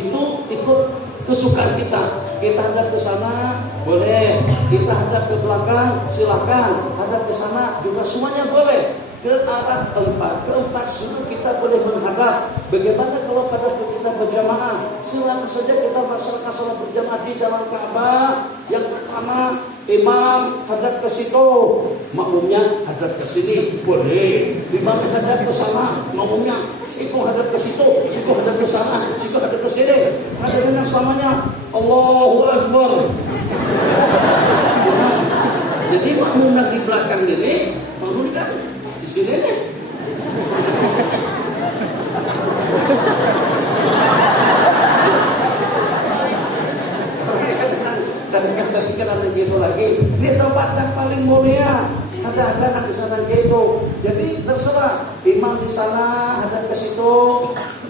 Itu ikut kesukaan kita. Kita hadap ke sana boleh, kita hadap ke belakang silakan, hadap ke sana juga semuanya boleh. Ke arah keempat sudut kita boleh menghadap. Bagaimana kalau pada kita berjamaah? Silakan saja kita melaksanakan salat berjamaah di dalam Ka'bah. Yang pertama, imam hadap ke situ, makmumnya hadap ke sini, boleh. Imam hadap ke sana, makmumnya siku hadap ke situ, siku hadap ke sana, siku hadap ke sini. Hadirin yang selamanya, Allahu Akbar. Jadi makmumnya di belakang ini, makmum kan di sini nih. Kadang-kadang pikiran begitu lagi. Ini tempat yang paling mulia. Kadang-kadang nak di sana gitu. Jadi terserah. Imam di sana hadap ke situ,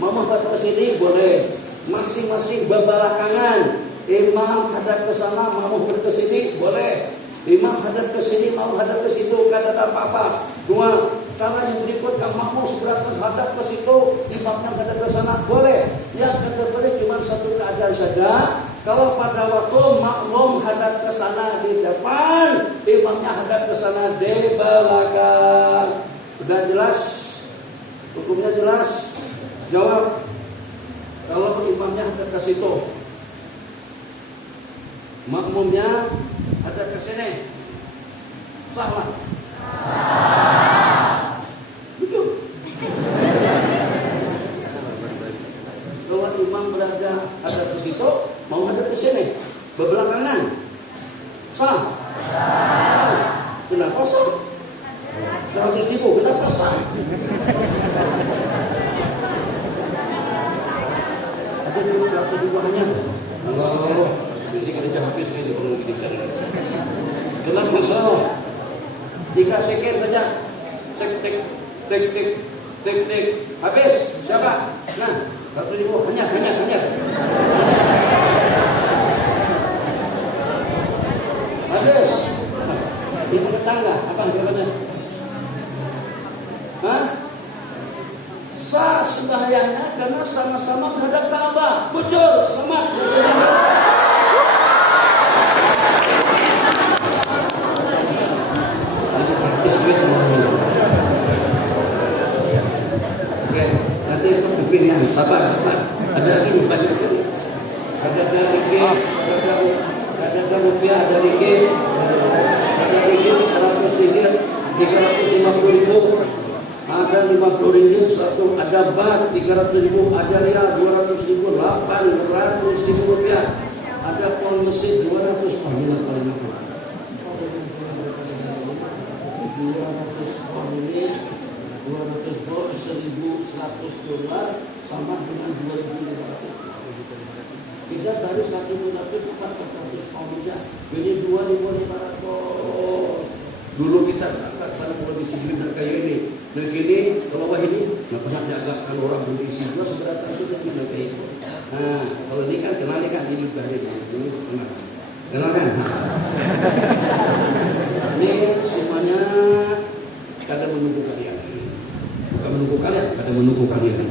makmum hadap ke sini boleh. Masing-masing berbelakangan. Imam hadap ke sana, makmum hadap ke sini boleh. Imam hadap ke sini, makmum hadap ke situ, kan ada apa-apa. Dua, cara yang berikutnya makmum seberatan hadap ke situ, imamnya hadap ke sana, boleh. Yang kedua boleh cuma satu keadaan saja. Kalau pada waktu makmum hadap ke sana di depan, imamnya hadap ke sana di belakang. Sudah jelas? Hukumnya jelas? Jawab. Kalau imamnya hadap ke situ, makmumnya hadap ke sini, salah. Betul. Kalau imam berada hadap ke situ, mau hadap ke sini, berbelakangan, salah. Kenapa salah? 100.000, kenapa salah? Ada dulu 100 hanya. Allah. Jadi kalau habis ini perlu dikitar. Kenapa salah? Jika sekir saja, tek, habis. Siapa? Nah, 100.000 hanya. Habis. Ibu tetangga, apa jawabannya? Hah? Sah sembahyangnya karena sama-sama menghadap Ka'bah. Bujur, selamat. Oke, nanti itu bikin yang sabar. Ada lagi banyak sekali. Ada ringgit, ada rupiah, ada ringgit, 100 ringgit, 350.000. Ada 50 ringgit, ada bat 300.000, ada rial 200.000, 800.000 rupiah, ada pound Mesir 200 panggilan paling apa? 200 pound ini 200 pound 1.100 dolar sama dengan 2.500. Kita dari 1.500 ke 400 pound saja, jadi 2.500. Dulu kita berangkat pada kondisi hidup kayak ini. Begini, kalau wah ini nggak pernah diagakkan orang berisi juga seberapa sudah kita kayak itu. Nah, kalau ini kan kenal kan ini bahaya ini kenal kan? Ini semuanya kadang menunggu kalian, bukan menunggu kalian, kadang menunggu kalian.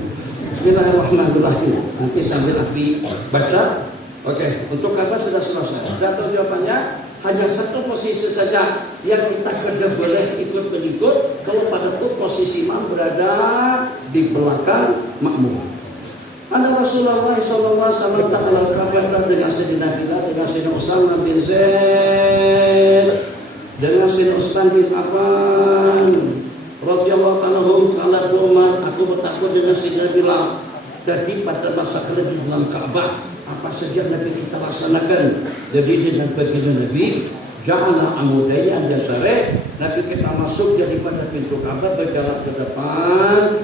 Bismillahirrahmanirrahim. Nanti sambil Afi baca. Oke, untuk kabar sudah selesai. Satu jawabannya. Hanya satu posisi saja yang kita kada boleh ikut-ikut. Kalau pada itu posisi imam berada di belakang makmum. Ada Rasulullah sallallahu alaihi wasallam dakhala al-Ka'bah dengan Sayyidina Bilal, dengan Sayyidina Utsman bin Zaid, dengan Sayyidina Utsman bin Affan radhiyallahu ta'ala anhum. Qala Umar, aku bertakut dengan Sayyidina Bilal. Jadi pada masa di dalam Ka'bah apa saja Nabi kita laksanakan. Jadi dengan baginda Nabi ja'ala amudaya al-yasari, Nabi kita masuk daripada pintu Ka'bah berjalan ke depan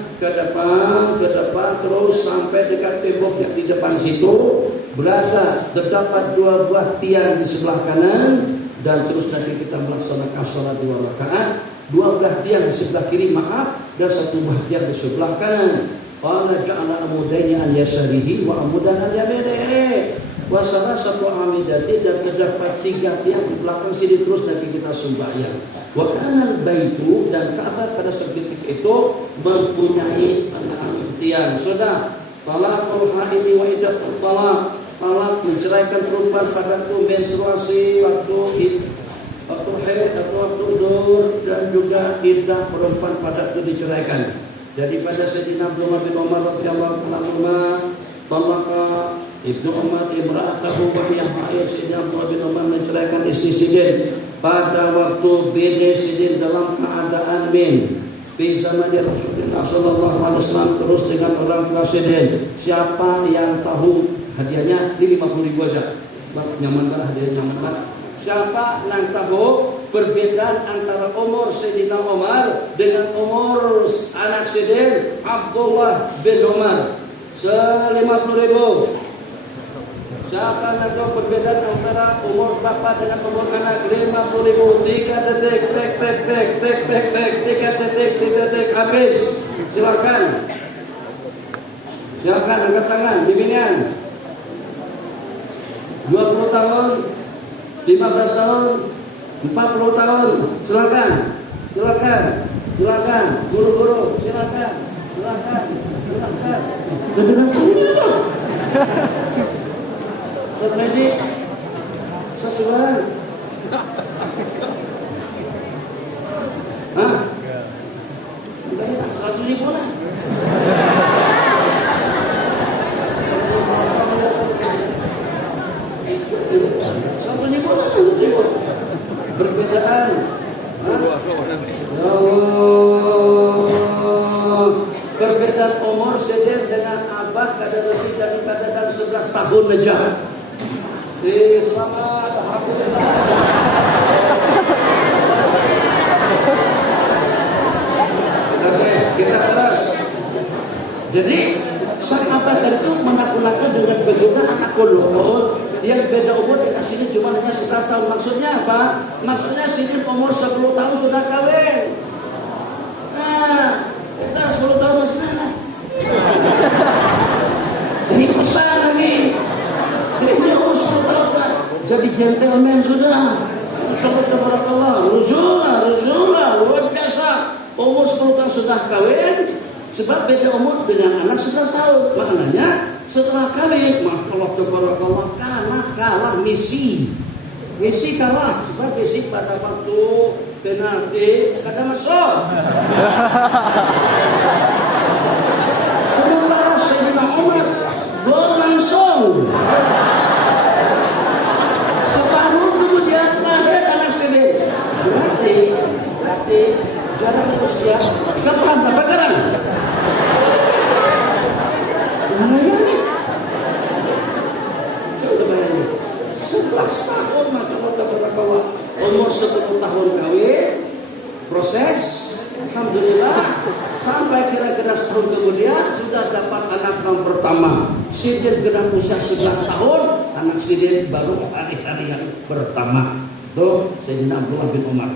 terus sampai dekat tembok yang di depan situ berada terdapat 2 buah tiang di sebelah kanan, dan terus Nabi kita melaksanakan salat 2 rakaat. 2 buah tiang di sebelah kiri dan 1 buah tiang di sebelah kanan. Qala ja'ala amudayni an yasarihi wa amudan an yaminihi wa salasatu amidati, dan terdapat 3 tiang di belakang sini terus Nabi kita sembahyang. Wa kana al-baitu, dan Ka'bah pada ketika itu mempunyai 6 tiang. Sudah talaqul haidi wa iddatul talaq, talak menceraikan perempuan pada waktu menstruasi, waktu haid atau waktu dur, dan juga iddah perempuan pada waktu diceraikan. Daripada Sayyidina Abdullah bin Umar radhiyallahu anhu, talaqa Ibnu Umar imra'atahu wa hiya haid. Sayyidina Abdullah bin Umar menceraikan istri Sidin pada waktu bede Sidin dalam keadaan min. Di zaman Rasulullah sallallahu alaihi wasallam terus dengan orang tua Sidin. Siapa yang tahu hadiahnya ini 50.000 aja. Nyaman banget hadiah, nyaman banget. Siapa yang tahu perbedaan antara umur Sayyidina Umar dengan umur anak Sidin Abdullah bin Umar? 50.000. Siapa yang tahu perbedaan antara umur bapak dengan umur anak? 50.000. 3 detik, tek tek tek tek tek tek, 3 detik, 3 detik, habis. Silakan. Silakan angkat tangan, bimbingan. 20 tahun, 15 tahun, 40 tahun, silakan, silakan, silakan, guru-guru, silakan, silakan, silakan. Benar punya dong. Ustaz Medi, Ustaz Subaran. Hah? Udah ya, 100.000 lah. Perbedaan, ya Allah, perbedaan umur Sidin dengan abah kada lebih daripada dan 11 tahun aja. Selamat, alhamdulillah. Oke, kita terus. Jadi sang abah tadi itu menak-nakan dengan begoda anak kolot yang beda umur dengan sini cuma hanya 11 tahun. Maksudnya apa? Maksudnya sini umur 10 tahun sudah kawin. Nah, kita 10 tahun masih mana? Ini besar nih. Ini umur 10 tahun dah. Jadi gentleman sudah. Subhanallah, rujula, luar biasa. Umur 10 tahun sudah kawin. Sebab beda umur dengan anak 11 tahun. Maknanya setelah kawin, Allah kalah misi kalah. Sebab misi pada waktu penalti kada masuk. Sementara Sayyidina Umar gol langsung. Setahun kemudian lahir anak Sidin. Berarti jarak usia kapan bakaran? Coba bayangin 11 tahun macam umur 10 tahun kawin proses, alhamdulillah sampai kira-kira setahun kemudian sudah dapat anak yang pertama. Sidin kena usia 11 tahun, anak Sidin baru hari-hari yang pertama. Tuh Sayyidina Abdullah bin Umar.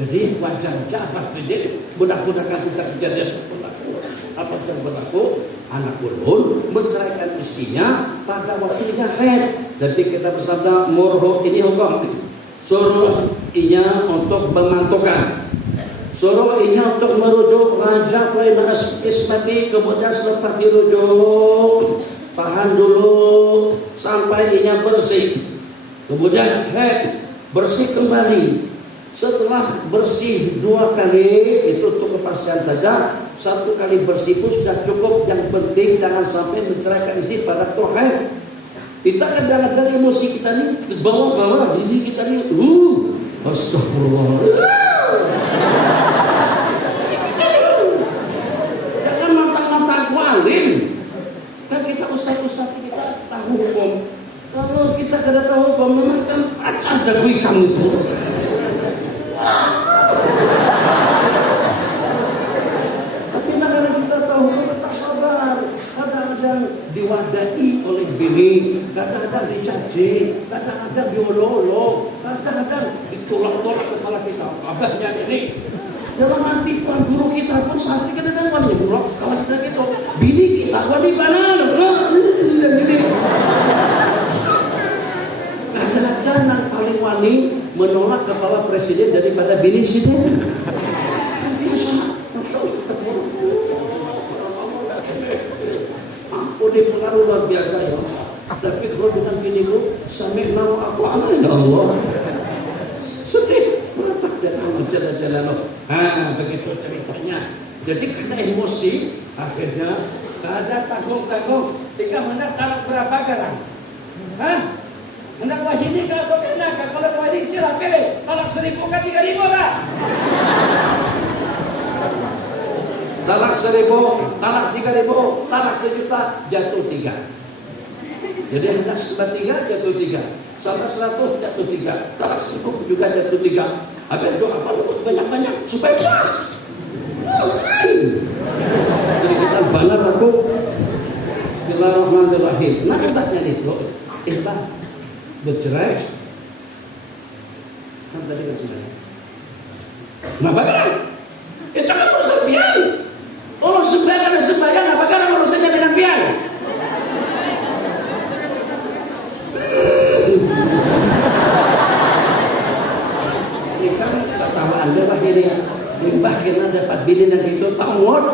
Jadi wajar jabat Sidin mudah-mudahan tidak kejadian berlaku. Apa yang berlaku? Anak ulun menceraikan istrinya pada waktunya haid. Jadi kita bersabda murhu ini hukum. Suruh ia untuk memantaukan. Suruh ia untuk merujuk raja kelainan ismati. Kemudian selepas dirujuk tahan dulu sampai ia bersih. Kemudian haid bersih kembali. Setelah bersih 2 kali, itu untuk kepastian saja. 1 kali bersih pun sudah cukup. Yang penting jangan sampai menceraikan istri pada Tuhan. Kita kadang-kadang emosi kita ini bawa-bawa ini kita ini astagfirullah. Jangan mantang-mantang walim. Kan kita ustaz-ustaz kita tahu hukum. Kalau kita tidak tahu hukum, memang kan ada kui kamu itu. Tapi karena kita tahu kita sabar. Kadang-kadang diwadai oleh bini, kadang-kadang dicaci, kadang-kadang diolok-olok, kadang-kadang ditolak-tolak kepala kita. Abahnya ini. Dalam arti tuan guru kita pun saat ini kadang-kadang menolak kalau kita gitu. Bini kita wali mana? Gini. Kadang-kadang yang paling wani menolak kepala presiden daripada bini Sidin. Biasa. Ampun baru luar biasa ya. Tapi kalau dengan biniku sami'na wa ata'na ya Allah. Sedih, berat dan amat jalan-jalan. Begitu ceritanya. Jadi karena emosi, akhirnya ada tanggung-tanggung. Tinggal hendak talak berapa garang? Hendak wahini ke atau kena? Kalau wahini silap pilih. Talak 1.000 ke 3.000 lah. Talak 1.000, talak 3.000, talak 1.000.000, jatuh 3. Jadi hendak sampai 3 jatuh 3, sampai 100 jatuh 3, talak 1.000 juga jatuh 3. Habis itu apa banyak-banyak supaya puas. Jadi kita banar aku. Bismillahirrahmanirrahim. Nah hebatnya itu, hebat bercerai. Kan tadi kan sudah. Nah bagaimana? Itu kan urusan pian. Orang sembahyang ada sembahyang, apakah urusannya dengan pian? Ini kan ketawa anda akhirnya limbah kena dapat bini dan itu tanggut.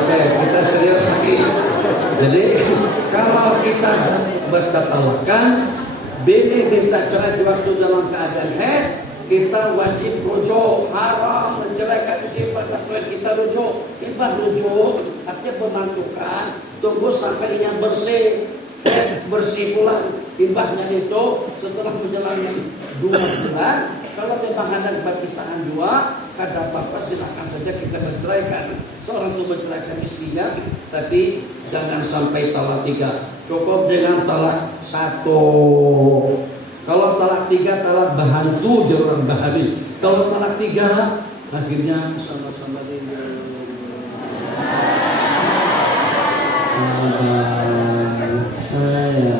Oke, kita serius lagi. Jadi kalau kita bertatawakan bini kita cerai di waktu dalam keadaan haid, kita wajib rujuk. Haram menceraikan istri pada saat kita rujuk. Kita rujuk artinya memantukan, tunggu sampai yang bersih. Bersih pula timbahnya itu setelah menjalani 2 bulan. Kalau memang ada perpisahan jua, kada apa-apa, silakan saja kita menceraikan. Seorang itu menceraikan istrinya, tapi jangan sampai talak 3. Cukup dengan talak 1. Kalau talak 3, talak bahantu orang bahari. Kalau talak 3, akhirnya sama-sama saya.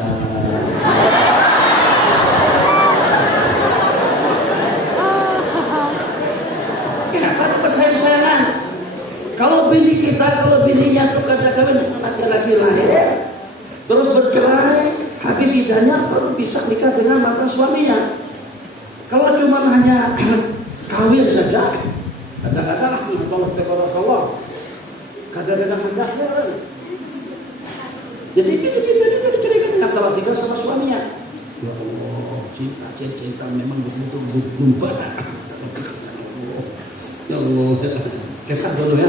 Kenapa itu sayang-sayangan? Kalau bini kita, kalau bininya tuh kadang-kadang laki-laki lahir, terus bercerai, habis idahnya baru bisa nikah dengan mantan suaminya. Kalau cuma hanya kawin saja, kadang-kadang Allah, kadang-kadang hendak heran. Jadi kita diceraikan dengan talak 3 sama suaminya. Ya Allah, cinta memang begitu gumpalan. Ya Allah, kisah dulu ya.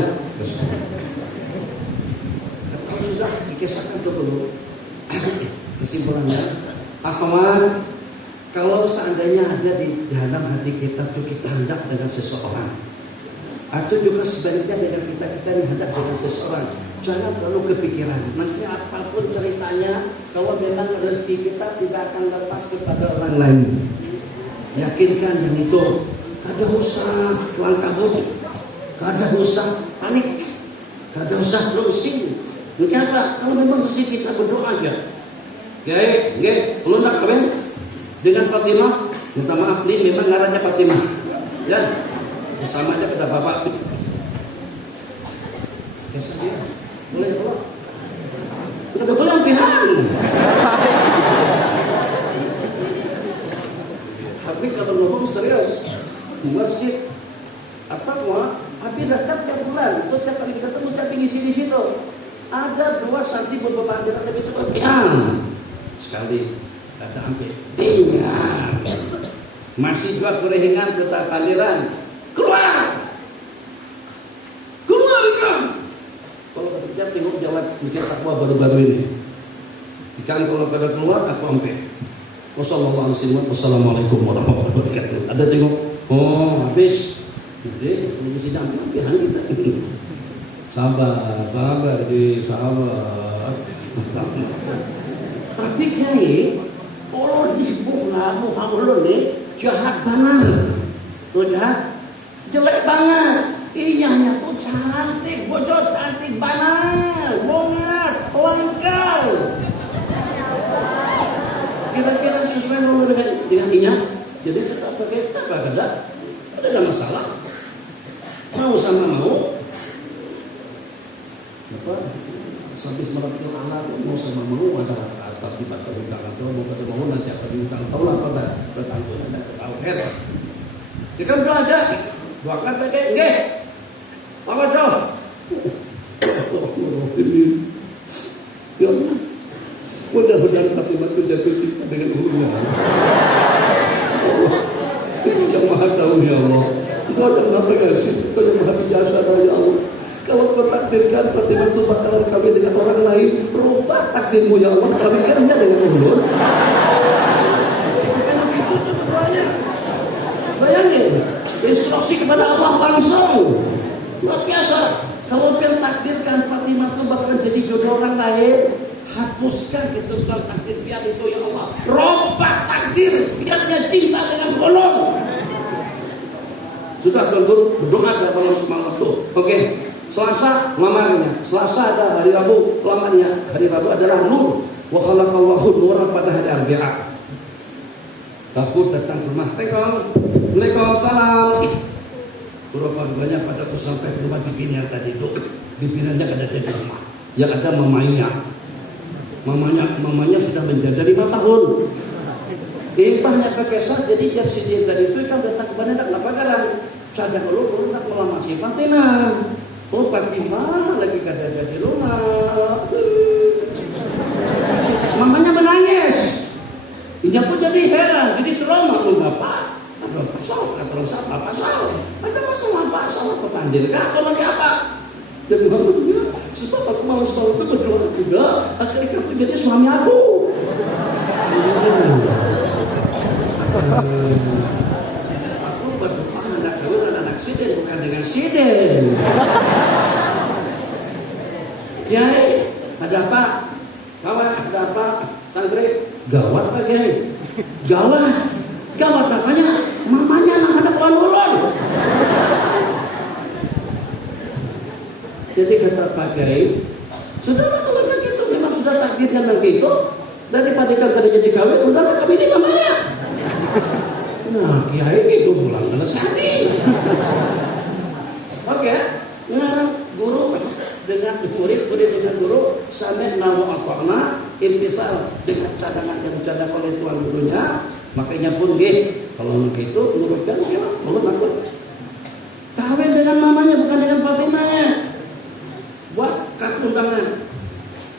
Kalau sudah dikisahkan dulu, kesimpulannya, akhwan, kalau seandainya ada di dalam hati kita tuh kita hendak dengan seseorang, atau juga sebaliknya dengan kita yang hendak dengan seseorang, jangan terlalu kepikiran. Nanti apapun ceritanya, kalau memang rezeki kita tidak akan lepas kepada orang lain, yakinkan yang itu. Kada usah langkah bodoh, kada usah panik, kada usah browsing. Kenapa? Kalau memang mesti kita berdoa aja. Kalau nak kawin dengan Fatimah, minta maaf nih, memang ngarannya Fatimah. Ya, sama aja pada bapak. Biasa dia, boleh Allah. Kita boleh ampihan. Tapi kalau ngomong serius, masjid atau habis datang tiap bulan, itu tiap kali kita mesti ngisi di situ. Ada 2 santri beberapa hari lebih itu ampihan. Sekali ada hampir ingat masih juga kerehingan tetap aliran keluar ikan. Kalau kerja tengok jalan mikir takwa baru-baru ini ikan. Kalau pada keluar aku ambil. Wassalamualaikum warahmatullahi wabarakatuh. Ada tengok, oh habis. Jadi ini sidang ampihan kita. Sabar. Tapi kiai, kalau disebut Muhammad nih jahat banget, tuh jahat, jelek banget. Iyanya tuh cantik, bocor cantik banget, mongas, langkal. Kira-kira sesuai dengan inya, jadi tetap pakai apa ada masalah. Mau sama mau, apa? Sampai merapil anak, mau sama mau ada. Tapi pada hutang atau mau ketemu nanti apa di hutang tahu lah pada ketangguhan dan tahu heran. Jika sudah ada Doakan pakai nggih. Apa cok? Ya Allah, mudah-mudahan Fatimah itu jatuh cinta dengan hulunya. Itu yang maha tahu ya Allah. Kau yang maha pengasih, Kau yang maha bijaksana ya Allah. Kalau Kau takdirkan Fatimah itu bakalan kawin dengan orang lain, rubah takdirmu ya Allah, kawinkannya dengan ulun. Bayangin, instruksi kepada Allah langsung. Luar biasa. Kalau Kau takdirkan Fatimah itu bakalan jadi jodoh orang lain, hapuskan ketentuan takdir biar itu ya Allah. Robah takdir biar dia cinta dengan ulun. Sudah Tuan Guru berdoa ada malam semalam tuh. Oke. Selasa lamarnya. Selasa ada hari Rabu lamarnya. Hari Rabu adalah nur. Wa khalaqallahu nuran pada hari Arbi'a. Aku datang ke rumah. Waalaikumsalam. Berapa banyak padaku sampai ke rumah bibirnya tadi itu. Bibirnya ada di rumah. Yang ada mamanya. Mamanya sudah menjanda 5 tahun. Impahnya pakai sah, jadi jersey dia tadi itu kan datang ke mana tak kenapa kan? Cadang dulu tak melamar si Fatimah. Oh Fatimah lagi kada di rumah. Mamanya menangis. Dia pun jadi heran, jadi trauma lu bapak. Ada pasal, kata siapa pasal? Ada masalah apa? Salah kepandir kah? Kalau apa? Jadi maksudnya, sebab aku malas tahu itu berdoa juga. Akhirnya kamu jadi suami aku. Aku berdoa anak kawin anak siden bukan dengan siden. Kiai, ada apa? Kawan, ada apa? Santri, gawat Pak Kiai. Gawat rasanya. Mamanya anak-anak ulun. Jadi kata Pak Kiai, saudara kalau begitu memang sudah takdirkan begitu. Daripada kau jadi kawin, udahlah kami ini mamanya. Nah, Kiai itu pulang menasihati. Oke, ngarang guru dengan murid dengan guru sampai nawa apana intisal dengan cadangan yang cadang oleh tuan gurunya. Makanya pun kalau begitu menurutkan gimana? Kalau takut kawin dengan mamanya bukan dengan Fatimahnya. Buat kad undangan.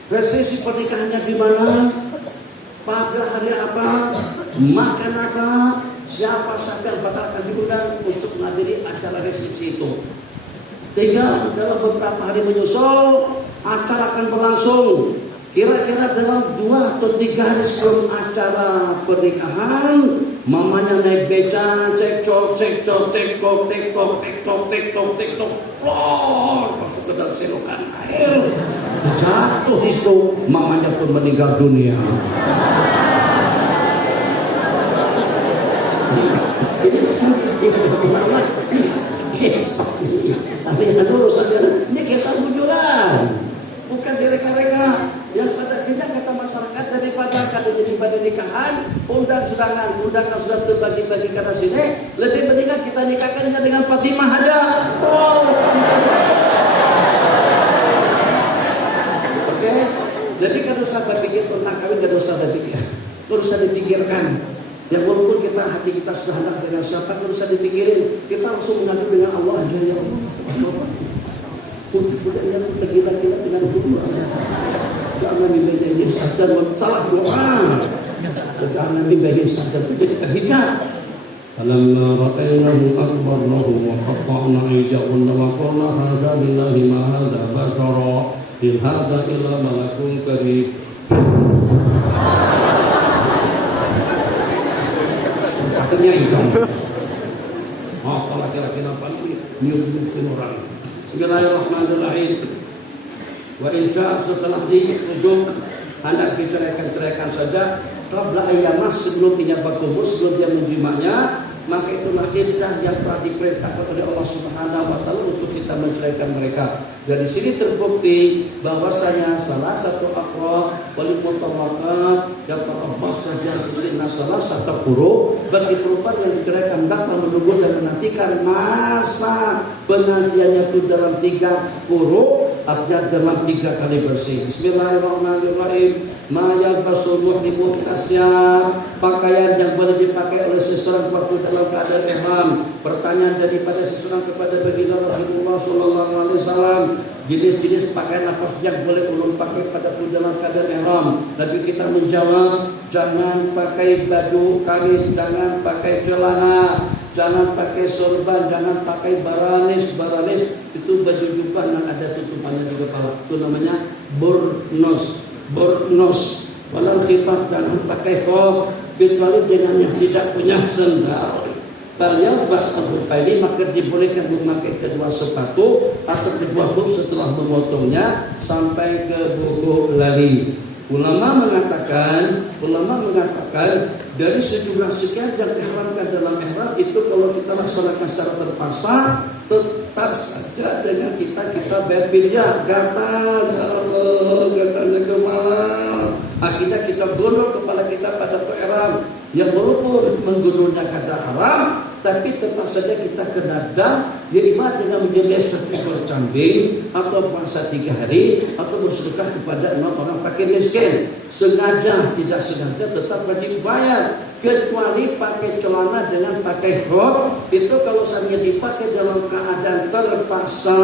Resepsi pernikahannya di mana? Pada hari apa? Makan apa? Siapa saja yang bakal akan diundang untuk menghadiri acara resepsi itu. Tinggal dalam beberapa hari menyusul acara akan berlangsung. Kira-kira dalam 2 atau 3 hari sebelum acara pernikahan, mamanya naik beca, cekcok, plor, masuk ke dalam selokan air, jatuh di situ, mamanya pun meninggal dunia. Ini dulu saja, ini kisah bujuran, bukan direka-reka. Yang pada tidak kata masyarakat daripada kada jadi pada nikahan, undangan sudah terbagi-bagi ke sini, lebih mendingan kita nikahkannya dengan Fatimah aja. Oh. Oke, jadi kada usah berpikir tentang kawin, kada usah berpikir, kada usah dipikirkan. Ya walaupun hati kita sudah hendak dengan siapa, kada usah dipikirin. Kita langsung mengadu dengan Allah aja ya Allah. Bukan yang tergila-gila dengan doa. Karena mimpinya sadar salah doa. Karena mimpinya sadar itu jadi terhijab. Falamma ra'aynahu akbarnahu wa qatta'na aydiyahunna wa qulna hadza lillahi ma hadza bashara in hadza illa malakun karim. Katanya itu. Kalau kira-kira apa ini? Nyuruh orang. Bismillahirrahmanirrahim. Wa insya setelah di ujung hendak diceraikan saja, qabla ayyamas sebelum dia berkumur, sebelum dia menjimanya, maka itulah iddah yang telah diperintahkan oleh Allah Subhanahu wa taala untuk kita menceraikan kebaikan mereka. Dan di sini terbukti bahwasanya salah satu aqra wal mutallaqat yang Abbas dan salah satu huruf bagi perempuan yang diceraikan dapat menunggu dan menantikan masa penantiannya itu dalam 3 huruf, artinya dalam 3 kali bersih. Bismillahirrahmanirrahim. Ma yalbasul muhrimu min asyab, pakaian yang boleh dipakai oleh seseorang waktu dalam keadaan ihram. Pertanyaan daripada seseorang kepada baginda Rasulullah sallallahu alaihi wasallam, jenis-jenis pakaian apa yang boleh ulun pakai pada dalam keadaan ihram. Nabi kita menjawab, jangan pakai baju kamis, jangan pakai celana, jangan pakai sorban, jangan pakai baranis. Baranis itu baju jubah yang ada tutupannya di kepala. Itu namanya burnos. Walau khifat, jangan pakai khuf kecuali dengan yang tidak punya sendal. Beliau bas al-Hufaili maka dibolehkan memakai kedua sepatu atau kedua khuf setelah memotongnya sampai ke buku lali. Ulama mengatakan dari sejumlah sekian yang diharamkan dalam ihram itu kalau kita laksanakan secara terpaksa tetap saja dengan kita bayar fidyah. Gatalnya kemana? Akhirnya kita gondol kepala kita pada ihram. Yang walaupun menggundulnya kada haram, tapi tetap saja kita kena dam, yaitu dengan menyembelih 1 ekor kambing atau puasa 3 hari atau bersedekah kepada 6 orang fakir miskin. Sengaja tidak sengaja tetap wajib bayar, kecuali pakai celana dengan pakai khuf itu kalau seandainya dipakai dalam keadaan terpaksa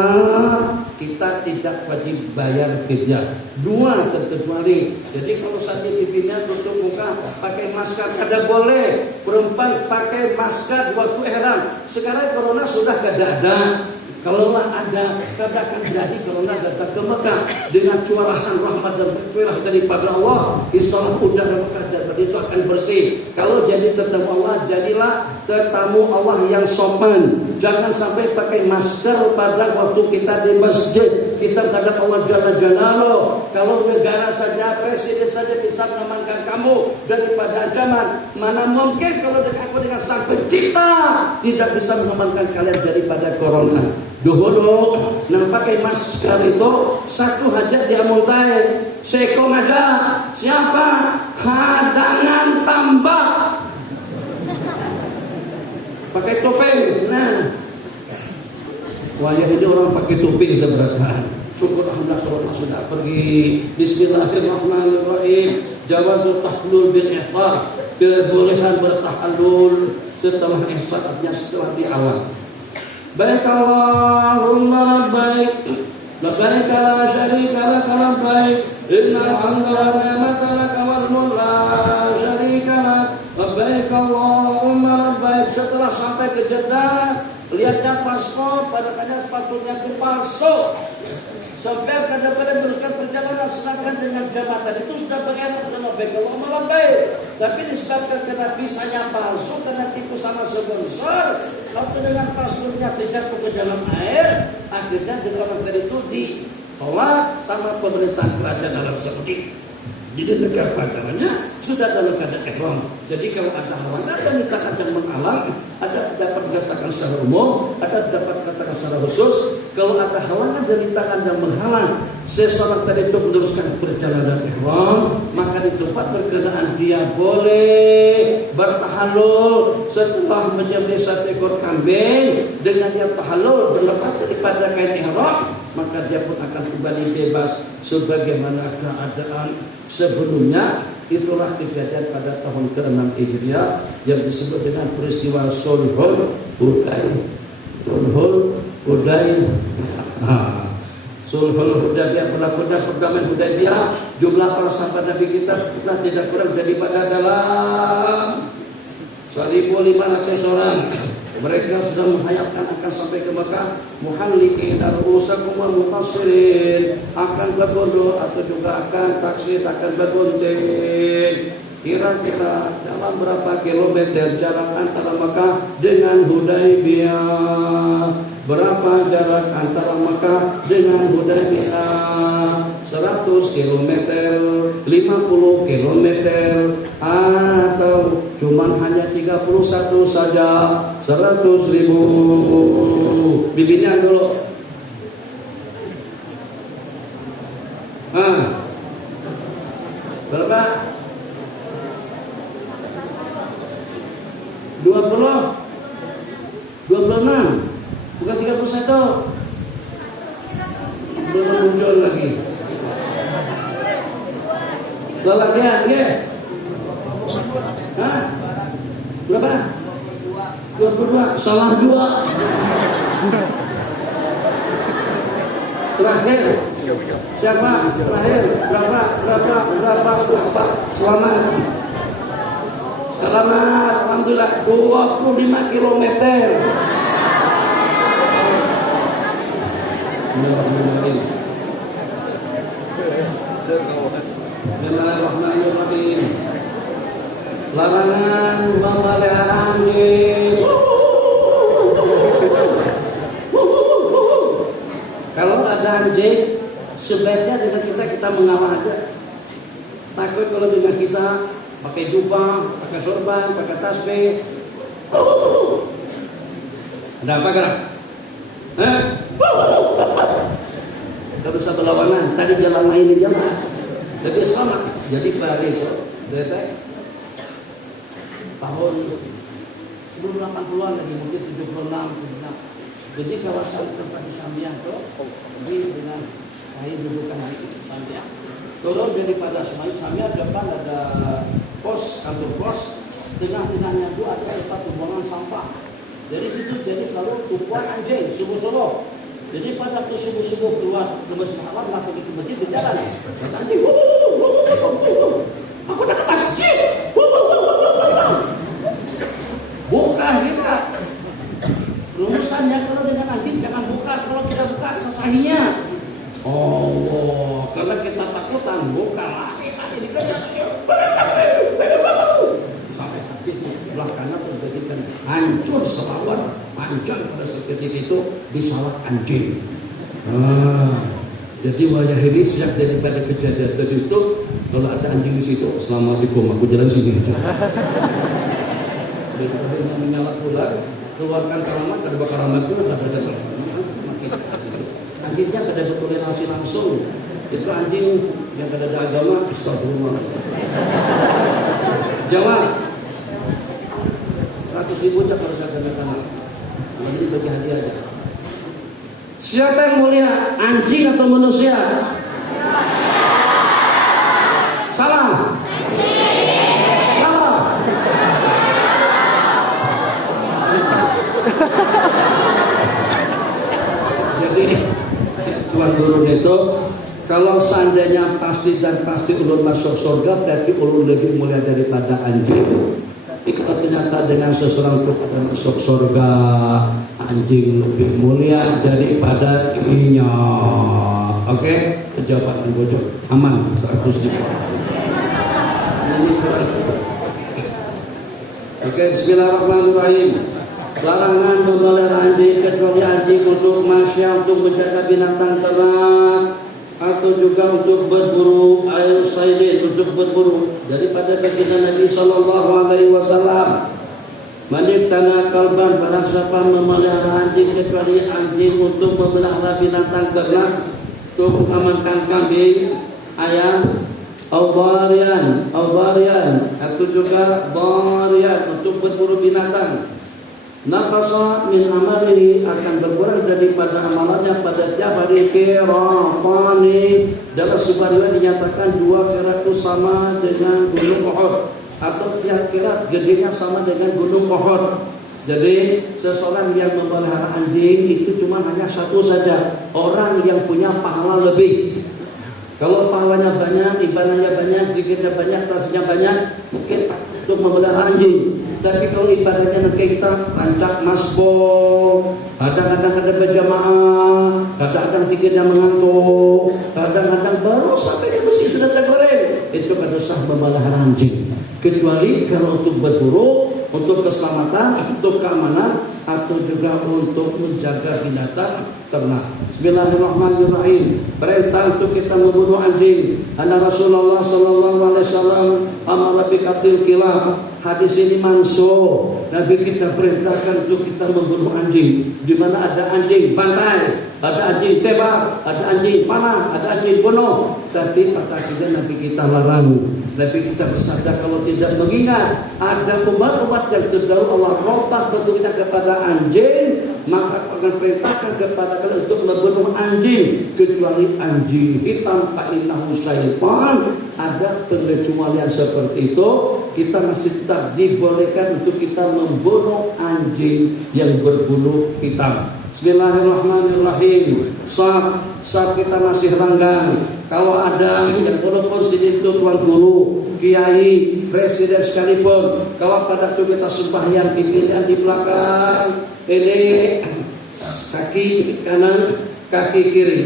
kita tidak wajib bayar fidyah. 2 terkecuali. Jadi kalau seandainya pipinya tutup muka pakai masker kada boleh. Perempuan pakai masker waktu ihram. Sekarang corona sudah kada ada. Kalaulah ada, katakan jadi corona datang ke Mekah dengan curahan rahmat dan berkah daripada Allah, insyaallah udara Mekah dan itu akan bersih. Kalau jadi tetamu Allah, jadilah tetamu Allah yang sopan. Jangan sampai pakai masker pada waktu kita di masjid. Kita menghadap Allah Jalla Jalaluhu. Kalau negara saja, presiden saja bisa mengamankan kamu daripada ancaman, mana mungkin kalau dengan Sang Pencipta tidak bisa mengamankan kalian daripada corona. Dulu yang pakai masker itu 1 hajat dia mulai sekong aja. Siapa? Hadangan tambah. Pakai topeng. Nah, wajah ini orang pakai topeng seberapa. Syukur alhamdulillah corona sudah pergi. Bismillahirrahmanirrahim. Jawazul tahlul bil ihsan. Kebolehan bertahlul setelah ihsan, artinya setelah di awal. Baik Allahumma labbaik labbaik la syarika lak labbaik innal hamda wan ni'mata lak wal mulk la syarika lak labbaik Allahumma labbaik. Setelah sampai ke Jeddah, lihatnya paspor, pada sepatunya ke palsu. Sampai kadang-kadang meneruskan perjalanan silakan dengan jabatan itu sudah beriadat sudah labbaik Allahumma labbaik. Tapi disebabkan karena visanya palsu, karena tipu sama sponsor, waktu dengan paspornya terjatuh ke dalam air, akhirnya orang tadi itu ditolak sama pemerintah kerajaan Arab Saudi. Jadi negara-negaranya sudah dalam keadaan ihram. Jadi kalau ada halangan dan dikatakan yang menghalang, ada dapat dikatakan secara umum, ada dapat dikatakan secara khusus. Kalau ada halangan dari tangan yang menghalang seseorang tadi itu meneruskan perjalanan ihram, maka di tempat berkenaan dia boleh bertahalul setelah menyembelih 1 ekor kambing dengan yang tahallul berlepas daripada kain ihram, maka dia pun akan kembali bebas sebagaimana keadaan sebelumnya. Itulah kejadian pada tahun ke-6 Hijriah yang disebut dengan peristiwa Sulhul Hudaybiyah. Sulhul Hudaybiyah berlakunya perdamaian Hudaybiyah. Jumlah para sahabat Nabi kita sudah tidak kurang daripada dalam 1.500 orang. Mereka sudah menghayatkan akan sampai ke Mekah, muhalliqin ru'usakum wa muqassirin, akan bergondol atau juga akan taksir, akan bergunting. Kira-kira dalam berapa kilometer jarak antara Mekah dengan Hudaybiyah? Berapa jarak antara Mekah dengan Hudaybiyah? 100 km, 50 km, atau cuman hanya 31 saja, 100.000. Bibirnya dulu Berapa? 20, 26, bukan 31. Belum muncul lagi. Lalagian, ya? Hah? Berapa? 22. Salah 2. Terakhir. Siapa? Terakhir. Berapa? Selamat. Selamat. Alhamdulillah 25 kilometer. Bismillahirrahmanirrahim. Larangan memelihara anjing. Kalau ada anjing, sebaiknya dengan kita mengalah aja. Takut kalau dengan kita pakai jubah, pakai sorban, pakai tasbih. Ada apa gerak? Kalau usah berlawanan, tadi jalan lain di jalan, tapi selamat. Jadi pada itu, dari tahun sebelum 80-an lagi, mungkin 76, 76. Jadi kawasan tempat di Sambiang itu, ini dengan air dudukan di Sambiang. Kalau daripada Sambiang depan ada pos, kantor pos, tengah-tengahnya itu ada tempat pembuangan sampah. Dari situ jadi selalu tumpuan anjing subuh-subuh. Jadi pada ke subuh-subuh keluar ke masjid Haram, nggak pergi ke masjid berjalan. Kata anjing, aku udah ke masjid. Bukan kita. Rumusannya kalau dengan anjing jangan buka, kalau kita buka sesahinya. Oh, karena kita takutan buka lari dikejar. Sampai anjing belah kanan terjadikan hancur selawat. Panjang pada seketika itu disalak anjing. Jadi wajah ini sejak daripada kejadian tadi itu, kalau ada anjing di situ, assalamualaikum, aku jalan sini aja. Daripada yang menyalak ular, keluarkan keramat, ada bakar keramat itu ada makin. Anjingnya kada bertoleransi langsung. Itu anjing yang kada ada agama, astagfirullah. Jawab. 100.000 cak harus ada tanah. Jadi bagi hadiah aja. Siapa yang mulia, anjing atau manusia? Salah. Salah. Jadi Tuan Guru itu, kalau seandainya pasti dan pasti ulun masuk surga, berarti ulun lebih mulia daripada anjing. Kalau ternyata dengan seseorang itu pada masuk surga, anjing lebih mulia daripada ininya. Oke, kejabatan bocor aman 100 juta. Oke, bismillahirrahmanirrahim. Larangan memelihara anjing kecuali anjing untuk masya, untuk menjaga binatang ternak, atau juga untuk berburu air saidin, untuk berburu. Daripada baginda Nabi sallallahu alaihi wasallam, maniktana kalban, barang siapa memelihara anjing kecuali anjing untuk memelihara binatang ternak, untuk mengamankan kambing, ayam, awbarian, atau juga barian, untuk berburu binatang. Naqasa min amalihi, akan berkurang daripada amalannya pada tiap hari qiratani. Dalam sebuah riwayat dinyatakan 2 qirat itu sama dengan gunung Uhud, atau tiap qirat gedenya sama dengan gunung Uhud. Jadi seseorang yang memelihara anjing itu cuma hanya satu saja, orang yang punya pahala lebih. Kalau pahalanya banyak, ibadahnya banyak, zikirnya banyak, tasbihnya banyak, mungkin untuk memelihara anjing. Tapi kalau ibadahnya kita rancak masbuk, kadang-kadang ada berjamaah, kadang-kadang zikirnya mengantuk, kadang-kadang baru sampai di masjid sudah tergoreng, itu kada sah memelihara anjing. Kecuali kalau untuk berburu, untuk keselamatan, untuk keamanan, atau juga untuk menjaga binatang ternak. Bismillahirrahmanirrahim. Perintah untuk kita membunuh anjing. Anna Rasulullah sallallahu alaihi wasallam amara bi qatlil kilab. Hadis ini mansuh. Nabi kita perintahkan untuk kita membunuh anjing. Di mana ada anjing bantai, ada anjing tebak, ada anjing panah, ada anjing bunuh. Tapi kata kita Nabi kita larang. Nabi kita bersabda kalau tidak mengingat ada umat-umat yang terdahulu Allah rombak bentuknya kepada anjing, maka akan perintahkan kepada kalian untuk membunuh anjing kecuali anjing hitam fa'innahu syaitan. Ada pengecualian seperti itu. Kita masih tetap dibolehkan untuk kita membunuh anjing yang berbulu hitam. Bismillahirrahmanirrahim. Saat kita masih renggang, kalau ada yang walaupun sini itu tuan guru, kiai, presiden sekalipun, kalau pada waktu kita sembahyang pimpinan di belakang, ini kaki kanan, kaki kiri,